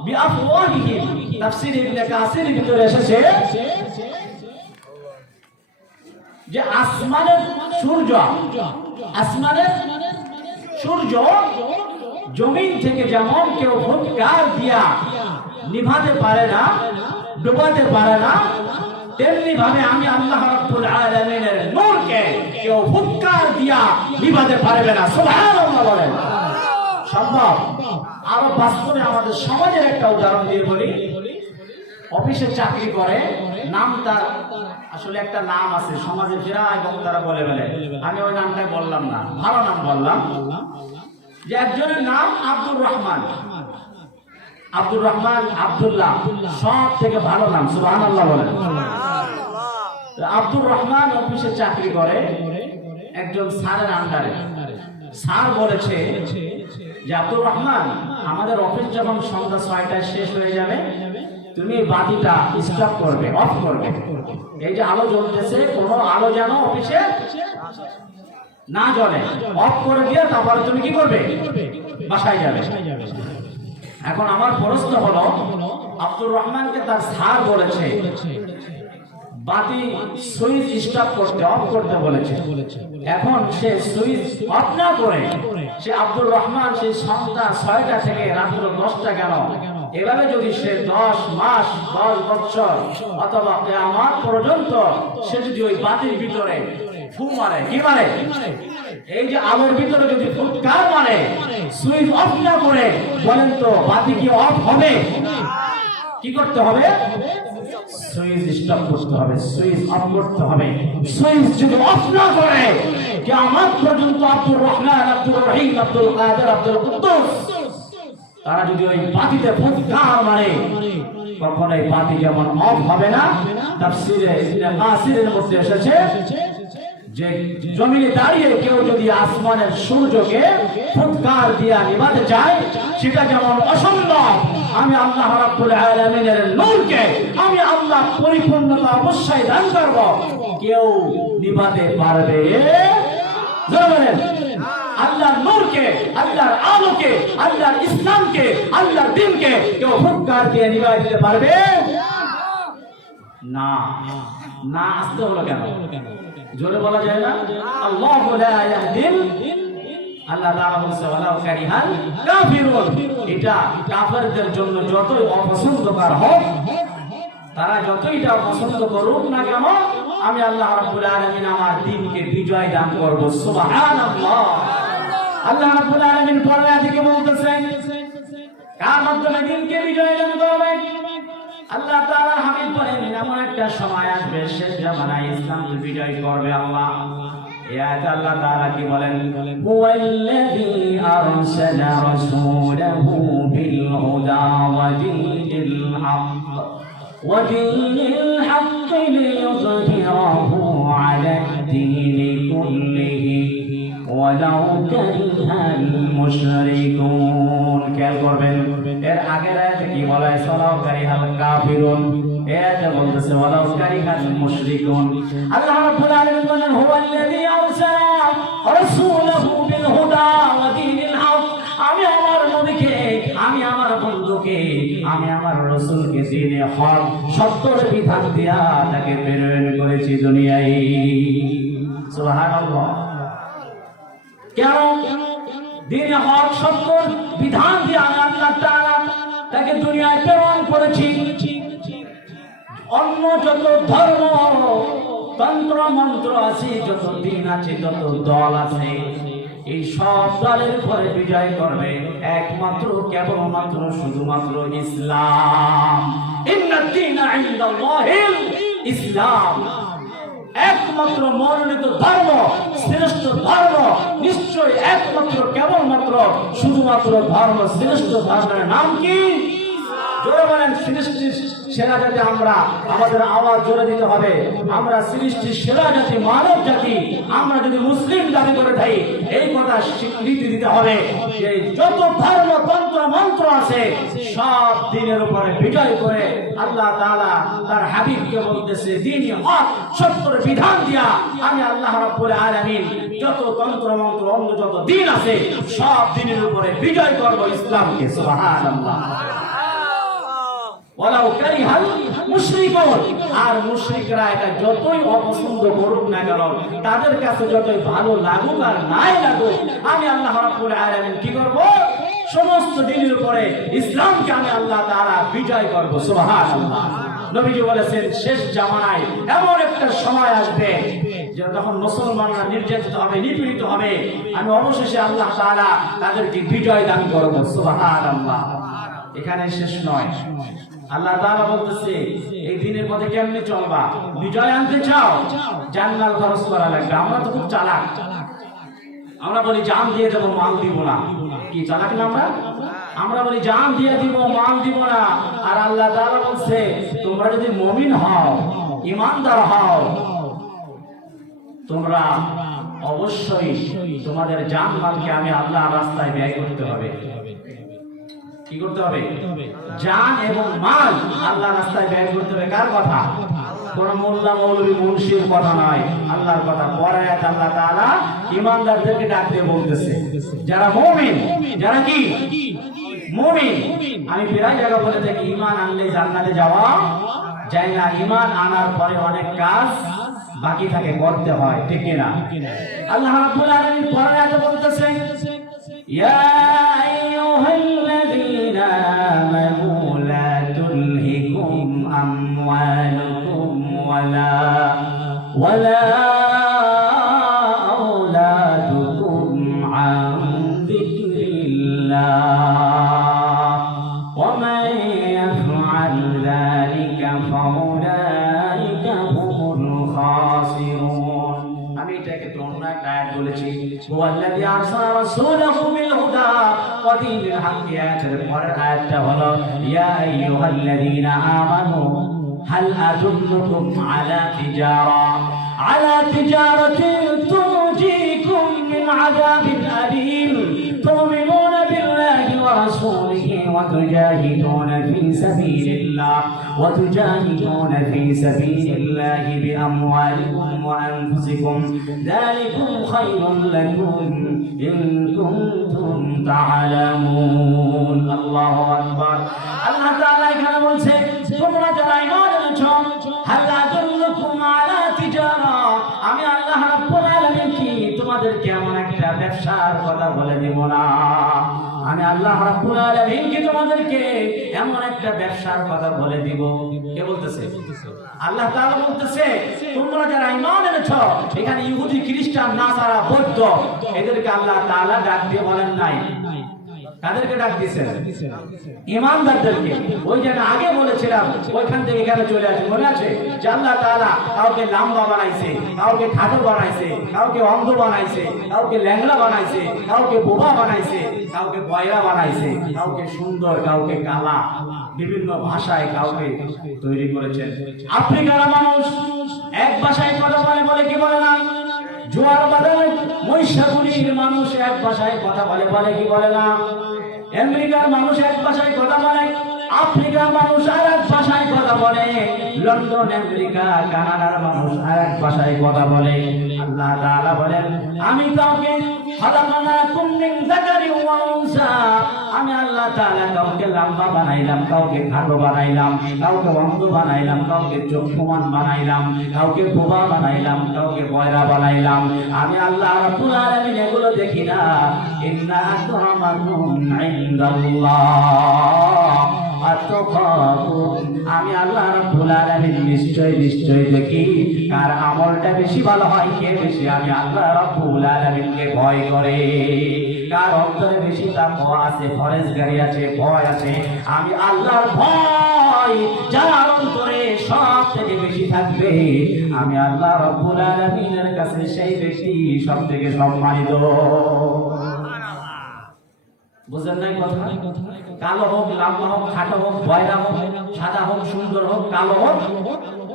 বিআফওয়াহিহিম। তাফসীর ইবনে কাসির ভিতরে এসেছে যে আসমানের সূর্য আসমানের সূর্য জমিন থেকে যেমন কেউ ফুৎকার দিয়া নিভাতে পারে না, ডুবাতে পারে না, তেমনি ভাবে আমি আল্লাহ রাব্বুল আলামিনের নূরকে কেউ ফুৎকার দিয়া নিভাতে পারবে না। সুবহানাল্লাহ বলেন। সম্ভব। আরো বাস্তবে আমাদের সমাজের একটা উদাহরণ দিয়ে বলি। অফিসে চাকরি করে, নাম তার আসলে একটা নাম আছে সমাজে প্রায় বক্তারা বলে বলে, আমি ওই নামটা বললাম না, ভালো নাম বললাম, যে একজনের নাম আব্দুর রহমান। আব্দুর রহমান, আব্দুল্লাহ সব থেকে ভালো নাম। সুবহানাল্লাহ বলেন। আব্দুর রহমান অফিসে চাকরি করে একজন স্যারের আন্ডারে। স্যার বলেছে যে আব্দুর রহমান, আমাদের অফিস যখন সন্ধ্যা 6টায় শেষ হয়ে যাবে, তুমি বাতিটা স্টপ করবে, অফ করবে। এই যে আলো জ্বলতেছে, কোনো আলো যেন অফিসে না জ্বলে, অফ করে দিয়ে তারপরে তুমি কি করবে, বাসায় যাবে। এখন আমার প্রশ্ন হলো, আব্দুর রহমানকে তার স্যার বলেছে বাতি সুইচ স্টপ করতে, অফ করতে বলেছে। এখন সে সুইচ অফ না করে সে আব্দুর রহমান সেই সন্ধ্যা 6টা থেকে রাত্র 10টা কেন, এভাবে যদি সে 10 মাস 10 বছর অথবা কিয়ামত পর্যন্ত সে যদি ওই বাতির ভিতরে ফু মারে, কি মারে, এই যে আলোর ভিতরে যদি ফুৎকার মারে, সুইচ অফ না করে, বলেন তো বাতি কি অফ হবে? কি করতে হবে? সুইচ স্টপ করতে হবে, সুইচ অফ করতে হবে। সুইচ যদি অফ না করে কিয়ামত পর্যন্ত আব্দুর রহমান, আব্দুর রহিম, আব্দুল কাদের, আব্দুল কুদ্দুস তারা যদি ওই বাতিতে ফুৎকার মারে, কখনোই বাতি যেমন অফ হবে না। তাফসীরে ইবনে কাসিরের মধ্যে এসেছে যে জমিনে দাঁড়িয়ে কেউ যদি আসমানের সূর্যকে ফুৎকার দিয়া নিভাতে চায়, সেটা যেমন অসম্ভব, আমি আল্লাহ রাব্বুল আলামিনের নূরকে আমি আল্লাহ পরিপূর্ণতা অবশ্যই দান করব, কেউ নিভাতে পারবে না। আল্লাহর নূরকে, আল্লাহর আলোকে, আল্লাহর ইসলামকে, আল্লাহর দ্বীনকে কেউ ফুৎকার দিয়ে নিভাই দিতে পারবে না। না আসতে হলো কেন? জোরে বলা যায় না? আল্লাহু লা ইয়াহদিল, আল্লাহ তাআলা বলেছে ওয়ালাউ কারিহাল কাফিরুন। এটা কাফেরদের জন্য যতই অপছন্দকর হোক, তারা যতই এটা পছন্দ করুক না কেন, আমি আল্লাহ রাব্বুল আলামিন আমার দ্বীনকে বিজয় দান করব। সুবহানাল্লাহ। আল্লাহ রাব্বুল আলামিন পরওয়া থেকে বলতেছেন কার মাধ্যমে দ্বীনকে বিজয় দান করবে? আল্লাহ তাআলা হাবিব বলেন এমন একটা সময় আসবে শেষ জামানায় ইসলামকে বিজয় করবে আল্লাহ। এই আয়াতে আল্লাহ তাআলা কি বলেন? হুয়াল্লাযী আরসালা রাসূলাহু বিল হুদা ওয়া দীনিল হক ওয়া দীনিল হক লিইয়ুযহিরাহু আলাদ দীনি কুল্লিহি ওয়ালাউ কারিহাল মুশরিকুন। খেয়াল করবেন, এর আগের আয়াতে কি বলা হয়েছে? ওয়ালাউ কারিহাল কাফিরুন। এতে বলতেছে ওয়ালাউ কারিহাল মুশরিকুন। আল্লাহ রাব্বুল আলামিন বলেন হুয়াল্লাযী আরসালা রাসূলাহু বিল হুদা ওয়া দীনিল হক। আমি আমার নবীকে, আমি আমার বন্ধুকে, আমি আমার রাসূলকে দ্বীনে হক, সত্যের বিধান দিয়া তাকে প্রেরণ করেছি দুনিয়ায়। সুবহানাল্লাহ। কেন? দ্বীনে হক, সত্যের বিধান দিয়ে আল্লাহ তাআলা তাকে দুনিয়ায় প্রেরণ করেছি। অন্য যত ধর্ম, তন্ত্র মন্ত্র আছে, যত দিন আছে, যত দল আছে, এই সব দলের উপরে বিজয় করবে একমাত্র, কেবলমাত্র, শুধুমাত্র ইসলাম। ইন্নাদ দীনা ইনদাল্লাহিল ইসলাম। একমাত্র মনোনীত ধর্ম, শ্রেষ্ঠ ধর্ম, নিশ্চয় একমাত্র, কেবলমাত্র, শুধুমাত্র ধর্ম, শ্রেষ্ঠ ধর্মের নাম কি? জোরে বলেন। সৃষ্টির সেরা জাতি আমরা, আমাদের আওয়াজ জোরে দিতে হবে। আমরা সৃষ্টির সেরা জাতি, মানব জাতি। আমরা যদি মুসলিম দাবি করে থাকি, এই কথা স্বীকৃতি দিতে হবে যে যত ধর্ম, তন্ত্র মন্ত্র আছে, সব দিনের উপরে বিজয় করে আল্লাহ তাআলা তার হাবিবকে বলতেছে দ্বীনি হক, সত্যের বিধান দিয়া আমি আল্লাহ রাব্বুল আলামিন যত তন্ত্র মন্ত্র, অন্য যত দিন আছে, সব দিনের উপরে বিজয় করব ইসলামকে। সুবহানাল্লাহ। ওয়ালাউ কারিহাল মুশরিকুন, আর মুশরিকরা এটা যতই অপছন্দ করুক না কেন, তাদের কাছে যতই ভালো লাগুক আর নাই লাগুক, আমি আল্লাহ রাব্বুল আলামিন কি করব? সমস্ত দিনের উপরে ইসলামকে আমি আল্লাহ তাআলা বিজয় করব। সুবহানাল্লাহ। নবীজি বলেছেন শেষ জামানায় এমন একটা সময় আসবে যখন মুসলমানরা নির্যাতিত হবে, নিপীড়িত হবে, আমি অবশেষে আল্লাহ তাআলা তাদেরকে বিজয় দান করব। সুবহানাল্লাহ। এখানে শেষ নয়, আল্লাহ তাআলা বলতেছে এই দিনের পথে কেমনে চলবা? বিজয় আনতে চাও, জান্নাত খরচ করা লাগবে। আমরা তো খুব চালাক, আমরা বলি জান দিয়ে দেবো, মাল দিব না। কি চালাক না আমরা? আমরা বলি জান দিয়ে দিব, মাল দিব না। আর আল্লাহ তাআলা বলছে তোমরা যদি মুমিন হও, ঈমানদার হও, তোমরা অবশ্যই তোমাদের জান মালকে আমি আল্লাহর রাস্তায় ব্যয় করতে হবে। কি করতে হবে? জান এবং মাল আল্লাহর রাস্তায় ব্যয় করতে হবে। কার কথা? কোন মোল্লা মৌলভী মুন্সির কথা নয়, আল্লাহর কথা। পরে আল্লাহ তাআলা ঈমানদারদেরকে ডাক দিয়ে বলতেছে যারা মুমিন, যারা কি মুমিন। আমি প্রায় জায়গা বলে থাকি ঈমান আনলে জান্নাতে যাওয়া যায় না, ঈমান আনার পরে অনেক কাজ বাকি থাকে, করতে হয়, ঠিক কি না? আল্লাহ রাব্বুল আলামিন পরে আয়াতে বলতেছে ইয়া আইয়ুহাল্লাযীনা আমানু লা তুলহিকুম আমওয়ালুকুম ওয়ালা আওলাদুকুম আন যিকরিল্লাহ ওয়া মান ইয়াফআল যালিকা ফাউলাইকা হুমুল খাসিরুন। আমি এটাকে অন্য একটা আয়াত বলেছি, ওয়াল্লাযী আরসালা রাসূলাহু বিল হুদা ওয়া দীনিল হক। আয়াতের পরের আয়াতটা হলো ইয়া আইয়ুহাল্লাযীনা আমানু হাল আদুল্লুকুম আলা তিজারাতিন তুনজিকুম মিন আযাবিন আলীম তু'মিনুনা বিল্লাহি ওয়া রাসূলিহি ওয়া তুজাহিদুনা ফী সাবিলিল্লাহি বিআমওয়ালিকুম ওয়া আনফুসিকুম যালিকুম খায়রুন লাকুম ইন কুনতুম তা'লামুন। আল্লাহু আকবার। আল্লাহ তাআলা এখানে বলছে তোমরা যারা ঈমান এনেছো, হাল আদুল্লুকুম আলা তিজারা, আমি আল্লাহ রাব্বুল আলামিন কি তোমাদেরকে এমন একটা ব্যবসার কথা বলে দেব না? আমি আল্লাহ রাব্বুল আলামিন কি তোমাদেরকে এমন একটা ব্যবসার কথা বলে দিব? কে বলতেছে? আল্লাহ তাআলা বলতেছে তোমরা যারা ঈমান এনেছো, এখানে ইহুদি, খ্রিস্টান, নাসারা, বৌদ্ধ, এদেরকে আল্লাহ তাআলা ডাক দিয়ে বলেন নাই। কাদেরকে ডাক দিয়েছেন? ঈমানদারদেরকে। ওই যে আগে বলেছিলাম ওইখান থেকে এখানে চলে আসে, মনে আছে যে আল্লাহ তাআলা কাউকে লম্বা বানাইছে, কাউকে খাটো বানাইছে, কাউকে অন্ধ বানাইছে, কাউকে ল্যাংড়া বানাইছে, কাউকে বোবা বানাইছে, কাউকে বয়রা বানাইছে, কাউকে সুন্দর, কাউকে কালা, বিভিন্ন ভাষায় কাউকে তৈরি করেছেন। আফ্রিকার মানুষ এক ভাষায় কথা বলে, বলে কি বলে না? জোয়ার বাদল মহিষাগুলির মানুষ এক ভাষায় কথা বলে, বলে কি বলে না? আমেরিকার মানুষ এক ভাষায় কথা বলে, আফ্রিকার মানুষ আর এক ভাষায় কথা বলে, লন্ডন, আমেরিকা, কানাডার মানুষ আর এক ভাষায় কথা বলে। আল্লাহ তাআলা বলেন আমি কাউকে খালাকানাকুম মিন যাকারিন ওয়া উনসা, আমি আল্লাহ তাআলা কাউকে লম্বা বানাইলাম, কাউকে খাটো বানাইলাম, কাউকে অন্ধ বানাইলাম, কাউকে চক্ষুমান বানাইলাম, কাউকে বোবা বানাইলাম, কাউকে বয়রা বানাইলাম। আমি আল্লাহ রাব্বুল আলামিন এগুলো দেখি না। ইন্না আকরামাকুম ইনদাল্লাহ আতকাকুম, আমি আল্লাহ রাব্বুল আলামিন নিশ্চয় নিশ্চয় দেখি কার আমলটা বেশি ভালো হয়, কে বেশি আমি আল্লাহ রাব্বুল আলামিনকে ভয় করে, কার অন্তরে বেশি তাকওয়া আছে, পরহেজগারি আছে, ভয় আছে। আমি আল্লাহর ভয় যার অন্তরে সব থেকে বেশি থাকবে, আমি আল্লাহ রাব্বুল আলামিনের কাছে সেই ব্যক্তি সব থেকে সম্মানিত। বুঝেন নাই কথা? কালো হোক, লম্বা হোক, খাটো হোক, বয়রা হোক, সাদা হোক, সুন্দর হোক, কালো হোক,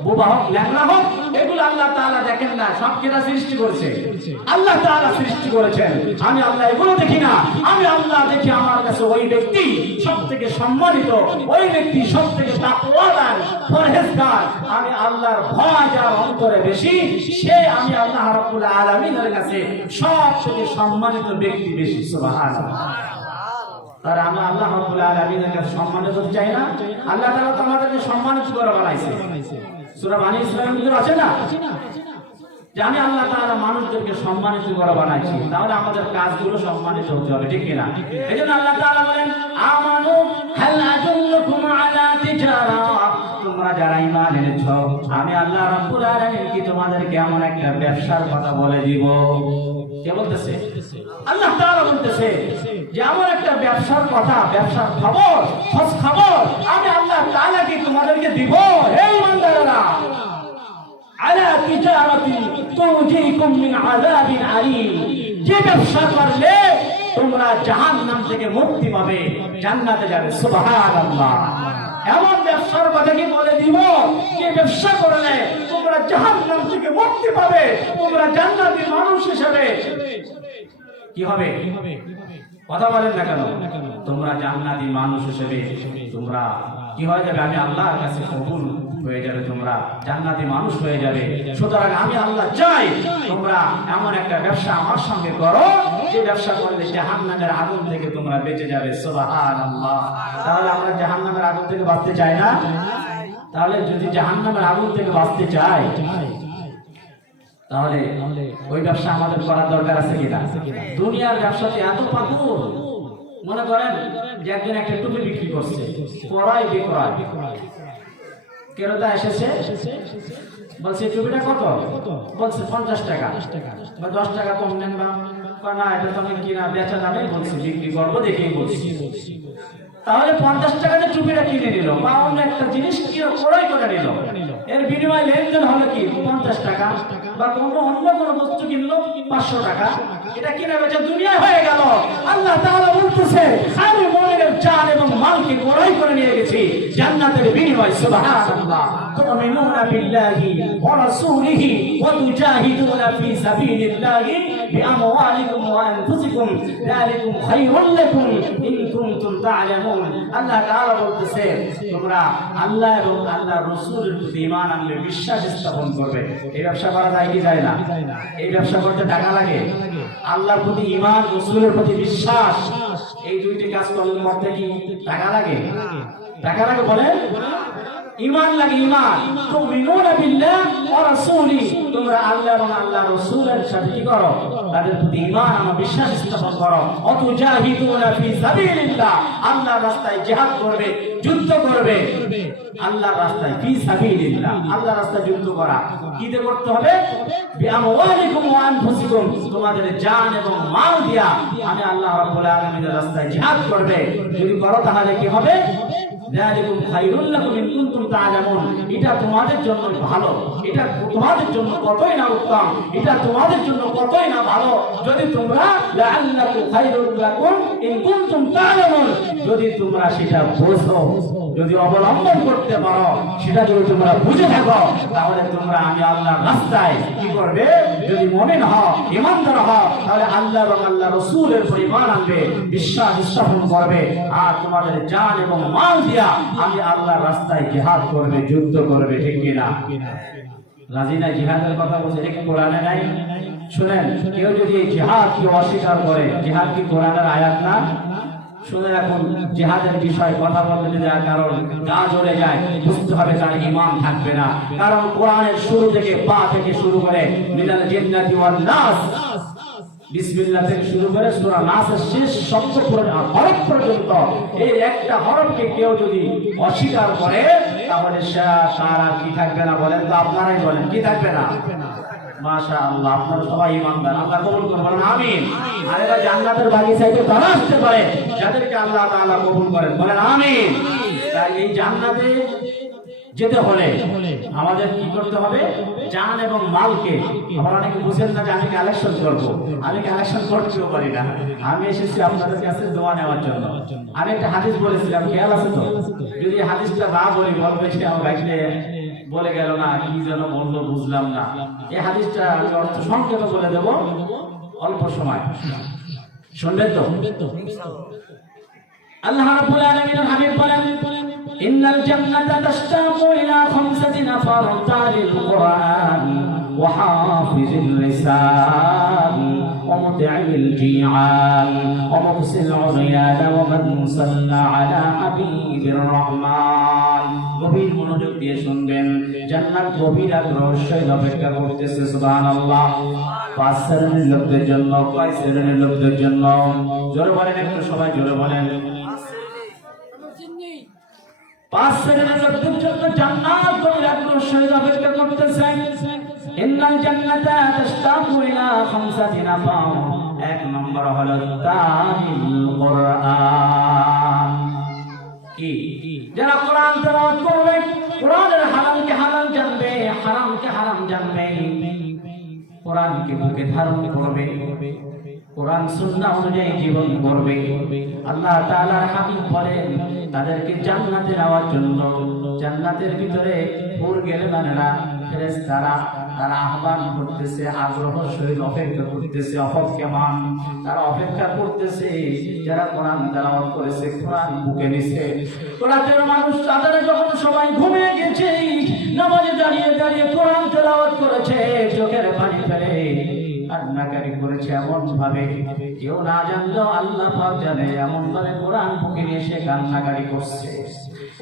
বোবা হোক, ল্যাংড়া হোক, এগুলো আল্লাহ তাআলা দেখেন না। সব কেনা সৃষ্টি করেছে আল্লাহ তাআলা, সৃষ্টি করেছেন। আমি আল্লাহ এগুলো দেখি না। আমি আল্লাহ দেখি আমার কাছে ওই ব্যক্তি সব থেকে সম্মানিত, ওই ব্যক্তি সব থেকে তাকওয়াদার, পরহেজগার। আমি আল্লাহর ভয় যার অন্তরে বেশি, সে আমি আল্লাহ রাব্বুল আলামিনের কাছে সব থেকে সম্মানিত ব্যক্তি বেশি। সুবহানাল্লাহ। তার আমরা আল্লাহ রাব্বুল আলামিনের কাছে সম্মানিত হতে চাই না? আল্লাহ তাআলা তো আমাদেরকে সম্মানিত করে বানাইছে। সূরা বনী ইসরাঈলের ভিতরে আছে না যে আমি আল্লাহ তাআলা মানুষদেরকে সম্মানিত করে বানাইছি, তাহলে আমাদের কাজগুলো সম্মানিত হতে হবে, ঠিক কিনা? এজন্য আল্লাহ তাআলা বলেন আমানু হাল আদুল্লুকুম আলা তিজারা, তোমরা যারা ঈমান এনেছো আমি আল্লাহ রাব্বুল আলামিন কি তোমাদেরকে এমন একটা ব্যবসার কথা বলে দিব। কে বলতেছে? আল্লাহ তাআলা বলতেছে যে এমন একটা ব্যবসার কথা, ব্যবসার খবর, খোঁজ খবর আমি আল্লাহ তাআলা কি তোমাদেরকে দিব। হে ঈমানদাররা, আলা তিজারাতি তুজিকুম মিন আযাবিন আলীম, যে ব্যবসা করলে তোমরা জাহান্নাম থেকে মুক্তি পাবে, জান্নাতে যাবে। সুবহানাল্লাহ। এমন ব্যবসার কথা কি বলে দিব যে ব্যবসা করলে তোমরা জাহান্নাম থেকে মুক্তি পাবে, তোমরা জান্নাতি মানুষ হিসেবে কি হবে? কথা বলেন না কেন? তোমরা জান্নাতি মানুষ হিসেবে তোমরা কি হয়ে যাবে? আমি আল্লাহর কাছে কবুল হয়ে যাবে, তোমরা জান্নাতি মানুষ হয়ে যাবে। সুতরাং আমি আল্লাহ চাই তোমরা এমন একটা ব্যবসা আমার সঙ্গে করো যে ব্যবসা করলে জাহান্নামের আগুন থেকে তোমরা বেঁচে যাবে। সুবহানাল্লাহ। তাহলে আমরা জাহান্নামের আগুন থেকে বাঁচতে চাই না? তাহলে যদি জাহান্নামের আগুন থেকে বাঁচতে চাই তাহলে ওই ব্যবসা আমাদের করার দরকার আছে কিনা? দুনিয়ার ব্যবসাতে এত পাগল, মনে করেন যে একজন একটা টুপি বিক্রি করছে, ক্রয় বিক্রয়, ক্রেতা এসেছে বলছে টুপিটা কত? বলছে 50 টাকা বা 10 টাকা কম নেন বা না, এটা তো আমি কিনা বেচা দামে বলছি, বিক্রি করবো দেখেই বলছি। তাহলে 50 টাকাতে টুপিটা কিনে নিল বা অন্য একটা জিনিস ক্রয় করে নিল, এর বিনিময়ে লেনদেন হলো কি 50 টাকা, বা অন্য কোনো বস্তু কিনলো 500 টাকা, এটা কিনা বেচা দুনিয়ায় হয়ে গেল। আল্লাহ তাআলা বলতেছে আমি মুমিনের জান এবং মালকে ক্রয় করে নিয়ে গেছি জান্নাতের বিনিময়ে। সুবহানাল্লাহ। তুমিনুনা বিল্লাহি ওয়া রাসূলিহি ওয়া তুজাহিদুনা ফি সাবিলিল্লাহি বিআমওয়ালিকুম ওয়া আনফুসিকুম যালিকুম খায়রুল লাকুম ইন কুনতুম তা'লামুন। আল্লাহ তাআলা বলতেছে তোমরা আল্লাহ এবং আল্লাহর রাসূলের প্রতি ঈমান আনলে, বিশ্বাস স্থাপন করবে। এই ব্যবসা করা যায় কি যায় না? এই ব্যবসা করতে টাকা লাগে। আল্লাহর প্রতি ঈমান, রাসূলের প্রতি বিশ্বাস, এই দুইটি কাজ করতে কি টাকা লাগে? টাকা লাগে বলেন? ঈমান লাগে। ঈমান তুমিনুনা বিল্লাহ ওয়া রাসূলি, তোমরা আল্লাহ এবং আল্লাহর রাসূলের সাথে কি করো? তাদের প্রতি ঈমান আনো, বিশ্বাস স্থাপন করো। অতুজাহিদুনা ফি সাবিলিল্লাহ, আল্লাহর রাস্তায় জিহাদ করবে, যুদ্ধ করবে। আল্লাহর রাস্তায় ফি সাবিলিল্লাহ, আল্লাহর রাস্তায় যুদ্ধ করা কি দিয়ে করতে হবে? বিআমওয়ালিকুম ওয়া আনফুসিকুম, তোমাদের জান এবং মাল দিয়া আমি আল্লাহ রাব্বুল আলামিনের রাস্তায় জিহাদ করবে। যদি করো তাহলে কি হবে? যালিকুম খায়রুল লাকুম ইন কুনতুম তা'লামুন, এটা তোমাদের জন্য ভালো, এটা তোমাদের জন্য কতই না উত্তম, এটা তোমাদের জন্য কতই না ভালো যদি তোমরা লাআল্লাকুম খায়রুল লাকুম ইন কুনতুম তা'লামুন, যদি তোমরা সেটা বোঝো, যদি অবলম্বন করতে পারো, সেটা যদি তোমরা বুঝে থাকো, তাহলে তোমরা আমি আল্লাহর রাস্তায় কি করবে? যদি মুমিন হও, ঈমানদার হও, তাহলে আল্লাহ এবং আল্লাহর রাসূলের উপর ঈমান আনবে, বিশ্বাস স্থাপন করবে, আর তোমাদের জান এবং মাল দিয়া আমি আল্লাহর রাস্তায় জিহাদ করবে, যুদ্ধ করবে। ঠিক কিনা? রাজি না? জিহাদের কথা বলছে, এটা কি কোরআনে নাই? শুনেন, কেউ যদি এই জিহাদকে অস্বীকার করে, জিহাদ কি কোরআনের আয়াত না? শুনে রাখুন, জিহাদের বিষয়ে কথা বলতে যদি কারণ গা জ্বলে যায়, বুঝতে হবে তার ঈমান থাকবে না। কারণ কোরআনের শুরু থেকে পা থেকে শুরু করে মিনাল জিন্নাতি ওয়ান নাস, বিসমিল্লাহ থেকে শুরু করে সূরা নাসের শেষ শব্দ হরফ পর্যন্ত এই একটা হরফকে কেউ যদি অস্বীকার করে তাহলে তার আর কি থাকবে না? বলেন তো, আপনারাই বলেন, কি থাকবে না? মাশাআল্লাহ, আপনারা সবাই ঈমানদার, আল্লাহ কবুল করুন, বলেন আমিন। আর এরা জান্নাতের বাগিচাতে তারা আসতে পারে যাদেরকে আল্লাহ তাআলা কবুল করেন, বলেন আমিন। তাই এই জান্নাতে যেতে হলে আমাদের কি করতে হবে? জান এবং মালকে। আপনারা অনেকে বুঝেন না যে আমি কালেকশন করবো, আমি কালেকশন করতেও পারি না। আমি এসেছি আপনাদের কাছে দোয়া নেওয়ার জন্য। আমি একটা হাদিস বলেছিলাম, খেয়াল আছে তো? যদি হাদিসটা না বলি বলবে সে আমার বাইরে বলে গেল না, কি যেন বললো বুঝলাম না। এই হাদিসটা আমি অর্থ সংক্ষেপে বলে দেব, অল্প সময় শুনবেন তো? আল্লাহ রাব্বুল আলামিনের হাবিব বলেন ইন্নাল জান্নাতা তাশতাকু ইলা খামসাতি নাফার তালিল কুরআন ওয়া হাফিজিল লিসান ওয়া ومطعم الجيعان ومقسي العريان ومن صلى على حبيب الرحمن গভীর মনোযোগ দিয়ে শুনবেন জান্নাত গভীর আগ্রহের অপেক্ষা করতেছে সুবহানাল্লাহ 5 শ্রেণীর লোকদের জন্য কয় শ্রেণীর লোকদের জন্য জোরে বলেন একটু সবাই জোরে বলেন 5 শ্রেণীর লোকদের জন্য জান্নাত গভীর আগ্রহের অপেক্ষা করতেছে ইন্নাল জান্নাতা তাশতাকু ইলা 5 নাফার এক নম্বর হলো তালিল কোরআন কি যারা কোরআন তেলাওয়াত করবে কোরআনের হালালকে হালাল জানবে হারামকে হারাম জানবে কোরআনকে বুকে ধারণ করবে কোরআন সুন্নাহ অনুযায়ী জীবন করবে আল্লাহ তাআলার হাবিব বলেন তাদেরকে জান্নাতে নেওয়ার জন্য জান্নাতের ভিতরে হুর গেলেমানেরা ফেরেশতারা তারা আহ্বান করতেছে আগ্রহ সহিত অপেক্ষা করতেছে অপেক্ষমান তারা অপেক্ষা করতেছে যারা কোরআন তেলাওয়াত করেছে কোরআন বুকে নিছে কোরআনের মানুষ তাদের যখন সবাই ঘুমিয়ে গেছে নামাজে দাঁড়িয়ে দাঁড়িয়ে কোরআন তেলাওয়াত করেছে চোখের পানি ফেলে কান্নাকারি করেছে এমন ভাবে কেউ না জানলেও আল্লাহ পাক জানে এমন ভাবে কোরআন বুকে নিয়ে সে কান্নাকারি করছে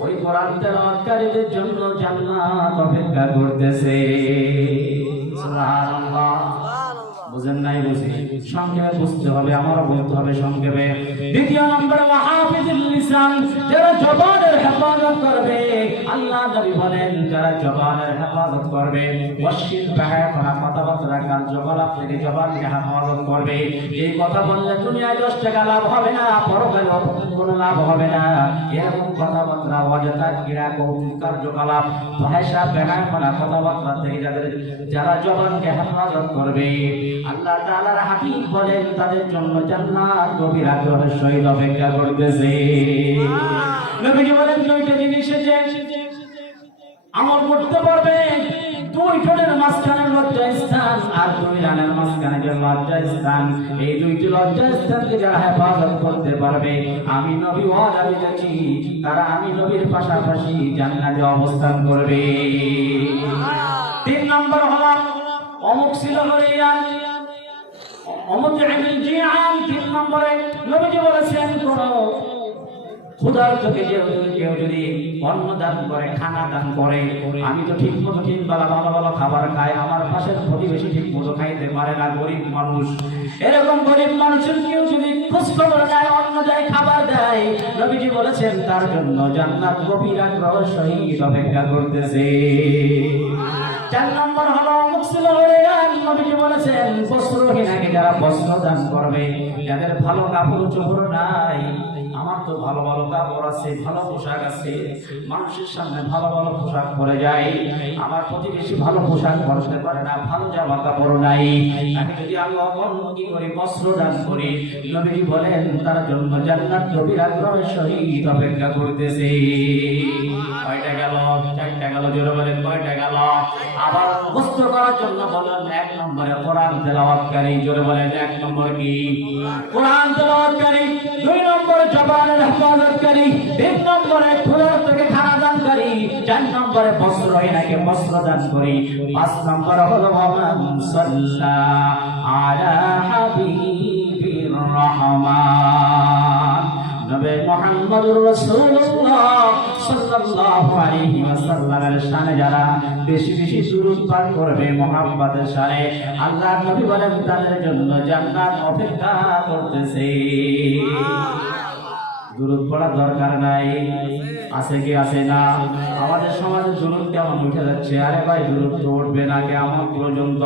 ওই কোরআন তেলাওয়াতকারীদের জন্য জান্নাত অপেক্ষা করতেছে সুবহানাল্লাহ বুঝেন নাই বুঝি সংক্ষেপে বুঝতে হবে আমারও বলতে হবে সংক্ষেপে দ্বিতীয় নম্বরে ওয়াহাফিজুল লিসান যারা জবানের হেফাজত করবে আল্লাহ নবী বলেন যারা জবানের হেফাজত করবে ওয়াশিল বাহারা কথাবার্তা কার্যকলাপ থেকে জবানকে হেফাজত করবে এই কথা বললে দুনিয়ায় 10 টাকা লাভ হবে না পরকালে কোনো লাভ হবে না এরকম কথাবার্তা অযথা ক্রীড়া কৌতুক কার্যকলাপ ভাষা বাহারা কথাবার্তা থেকে যারা জবানকে হেফাজত করবে আল্লাহ তাআলার হাবিব বলেন তাদের জন্য জান্নাত গভীর আগ্রহের সহিত অপেক্ষা করতেছে নবীজি বলেন দুইটা জিনিস যে আমল করতে পারবে দুই ঠোঁটের মাঝখানে লজ্জাস্থান আর দুই রানের মাঝখানে যে লজ্জাস্থান এই দুইটি লজ্জাস্থানকে যারা হেফাজত করতে পারবে আমি নবী ওয়াদা দিয়েছি তারা আমি নবীর পাশাপাশি জান্নাতে অবস্থান করবে 3 নম্বর হলো অমুক ছিল হরিয়ান অমুতিল জিআন 3 নম্বরে নবীজি বলেছেন কোন খোদার চোখে কেউ যদি অন্ন দান করে খানা দান করে আমি তো ঠিক মতো 3 বেলা ভালো ভালো খাবার খাই আমার পাশের প্রতিবেশী ঠিক মতো খাইতে পারে না গরিব মানুষ এরকম গরিব মানুষের কেউ যদি খোঁজ খবর নেয় অন্ন দেয় খাবার দেয় নবীজি বলেছেন তার জন্য জান্নাত গভীর আগ্রহের সহিত অপেক্ষা করতেছে 4 নম্বর হলো মুকসিল হরিয়ান নবীজি বলেছেন বস্ত্রহীনকে যারা বস্ত্র দান করবে যাদের ভালো কাপড় চোপড় নাই আমার তো ভালো ভালো কাপড় আছে ভালো পোশাক আছে মানুষের সামনে ভালো ভালো পোশাক পরে যায় আমার প্রতিবেশী ভালো পোশাক পরতে পারে না ভালো জামা কাপড় নাই আমি যদি আমি অবলম্বন করি বস্ত্র দান করি নবীজি বলেন তার জন্য জান্নাত গভীর আগ্রহের সহিত অপেক্ষা করতেছে কয়টা গেল 4টা গেল জোরে বলেন কয়টা গেল আবার মুখস্থ করার জন্য বলেন 1 নম্বরে কোরআন তেলাওয়াতকারী জোরে বলেন 1 নম্বর কি কোরআন তেলাওয়াতকারী 2 নম্বরে জবানের হেফাজতকারী 3 নম্বরে খোদার থেকে খানা দানকারী 4 নম্বরে বস্ত্রহীনকে বস্ত্র দান করি 5 নম্বরে হলো মান সাল্লা আলা হাবিবির রহমান নবী মুহাম্মদুর রাসূলুল্লাহ সাল্লাল্লাহু আলাইহি ওয়াসাল্লামের শানে যারা বেশি বেশি দুরূদ পাঠ করবে মুহাব্বতের শানে আল্লাহর নবী বলেন তাদের জন্য জান্নাত অপেক্ষা করতেছে দুরূদ পড়ার দরকার নাই আছে কি আছে না আমাদের সমাজে দুরূদ কেমন উঠে যাচ্ছে আরে ভাই দুরূদ তো উঠবে না কিয়ামত পর্যন্ত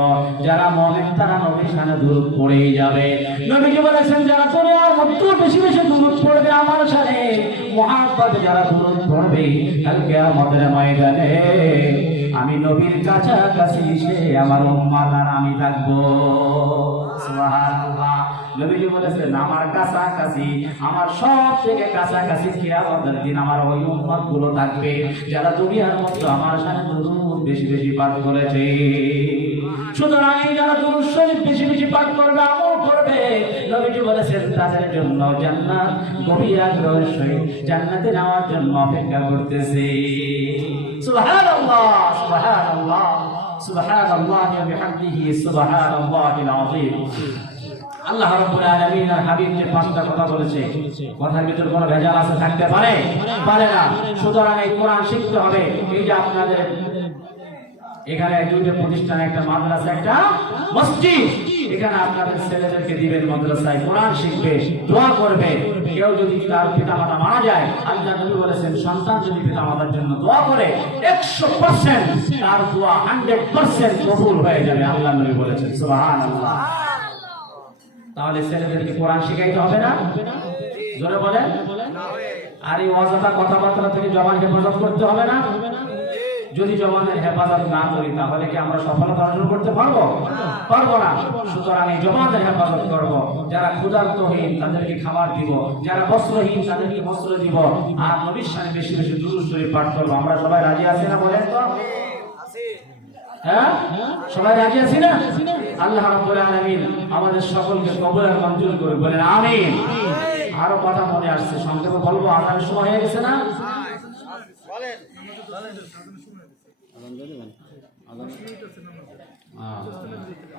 যারা মুমিন তারা নবীর শানে দুরূদ পড়েই যাবে নবীজি বলেছেন যারা দুনিয়ার মধ্যে বেশি বেশি দুরূদ পড়বে আমার শানে মুহাব্বতে যারা দুরূদ পড়বে কাল কিয়ামতের ময়দানে আমি নবীর কাছাকাছি সে আমার উম্মত আর আমি থাকবো সুবহানাল্লাহ নবীজি বলেছেন আমার কাছাকাছি আমার সব থেকে কাছাকাছি কিয়ামতের দিন আমার ওই উম্মত গুলো থাকবে যারা দুনিয়ার মধ্যে আমার সাথে দুরূদ বেশি বেশি পাঠ করেছে সুতরাং যারা দুরূদ শরীফ বেশি বেশি পাঠ করবে আমল করবে নবীজি বলেছেন তাদের জন্য জান্নাত গভীর আগ্রহের সহিত জান্নাতে যাওয়ার জন্য অপেক্ষা করতেছে সুবহানাল্লাহ সুবহানাল্লাহ সুবহানাল্লাহি ওয়া বিহামদিহি সুবহানাল্লাহিল আযীম আল্লাহ রাব্বুল আলামিন আর হাবিব যে পাঁচটা কথা বলেছে, কথার ভিতর কোনো ভেজাল আছে থাকতে পারে না। সুতরাং এই কোরআন শিখতে হবে। এই যে আপনাদের এখানে দুইটা প্রতিষ্ঠান, একটা মাদ্রাসা, একটা মসজিদ, এখানে আপনাদের ছেলেদেরকে দিবেন মাদ্রাসায়, কোরআন শিখবে, দোয়া করবে। কেউ যদি তার পিতামাতা মারা যায়, আল্লাহ নবী বলেছেন সন্তান যদি পিতামাতার জন্য দোয়া করে 100% তার দোয়া 100% কবুল হয়ে যাবে, আল্লাহ নবী বলেছেন। সুবহানাল্লাহ। তাহলে ছেলেদেরকে কোরআন শিখাইতে হবে না? জোরে বলেন। আর এই অযথা কথাবার্তা থেকে জবান হেফাজত করতে হবে না? যদি জবানের হেফাজত না করি তাহলে কি আমরা সফলতা অর্জন করতে পারবো না। সুতরাং এই জবানের হেফাজত করব। যারা ক্ষুধার্তহীন তাদেরকে খাবার দিব, যারা বস্ত্রহীন তাদেরকে বস্ত্র দিব, আর নবীর শানে বেশি বেশি দুরূদ শরীফ পাঠ করব। আমরা সবাই রাজি আছি না? বলেন তো। হ্যাঁ, সবাই রাজি আছি না? আল্লাহ রাব্বুল আলামিন আমাদের সকলকে কবুল আর মঞ্জুর করে, বলেন আমিন। আরো কথা মনে আসছে, সংক্ষেপে বলবো, আজানের সময় হয়ে গেছে না? বলেন।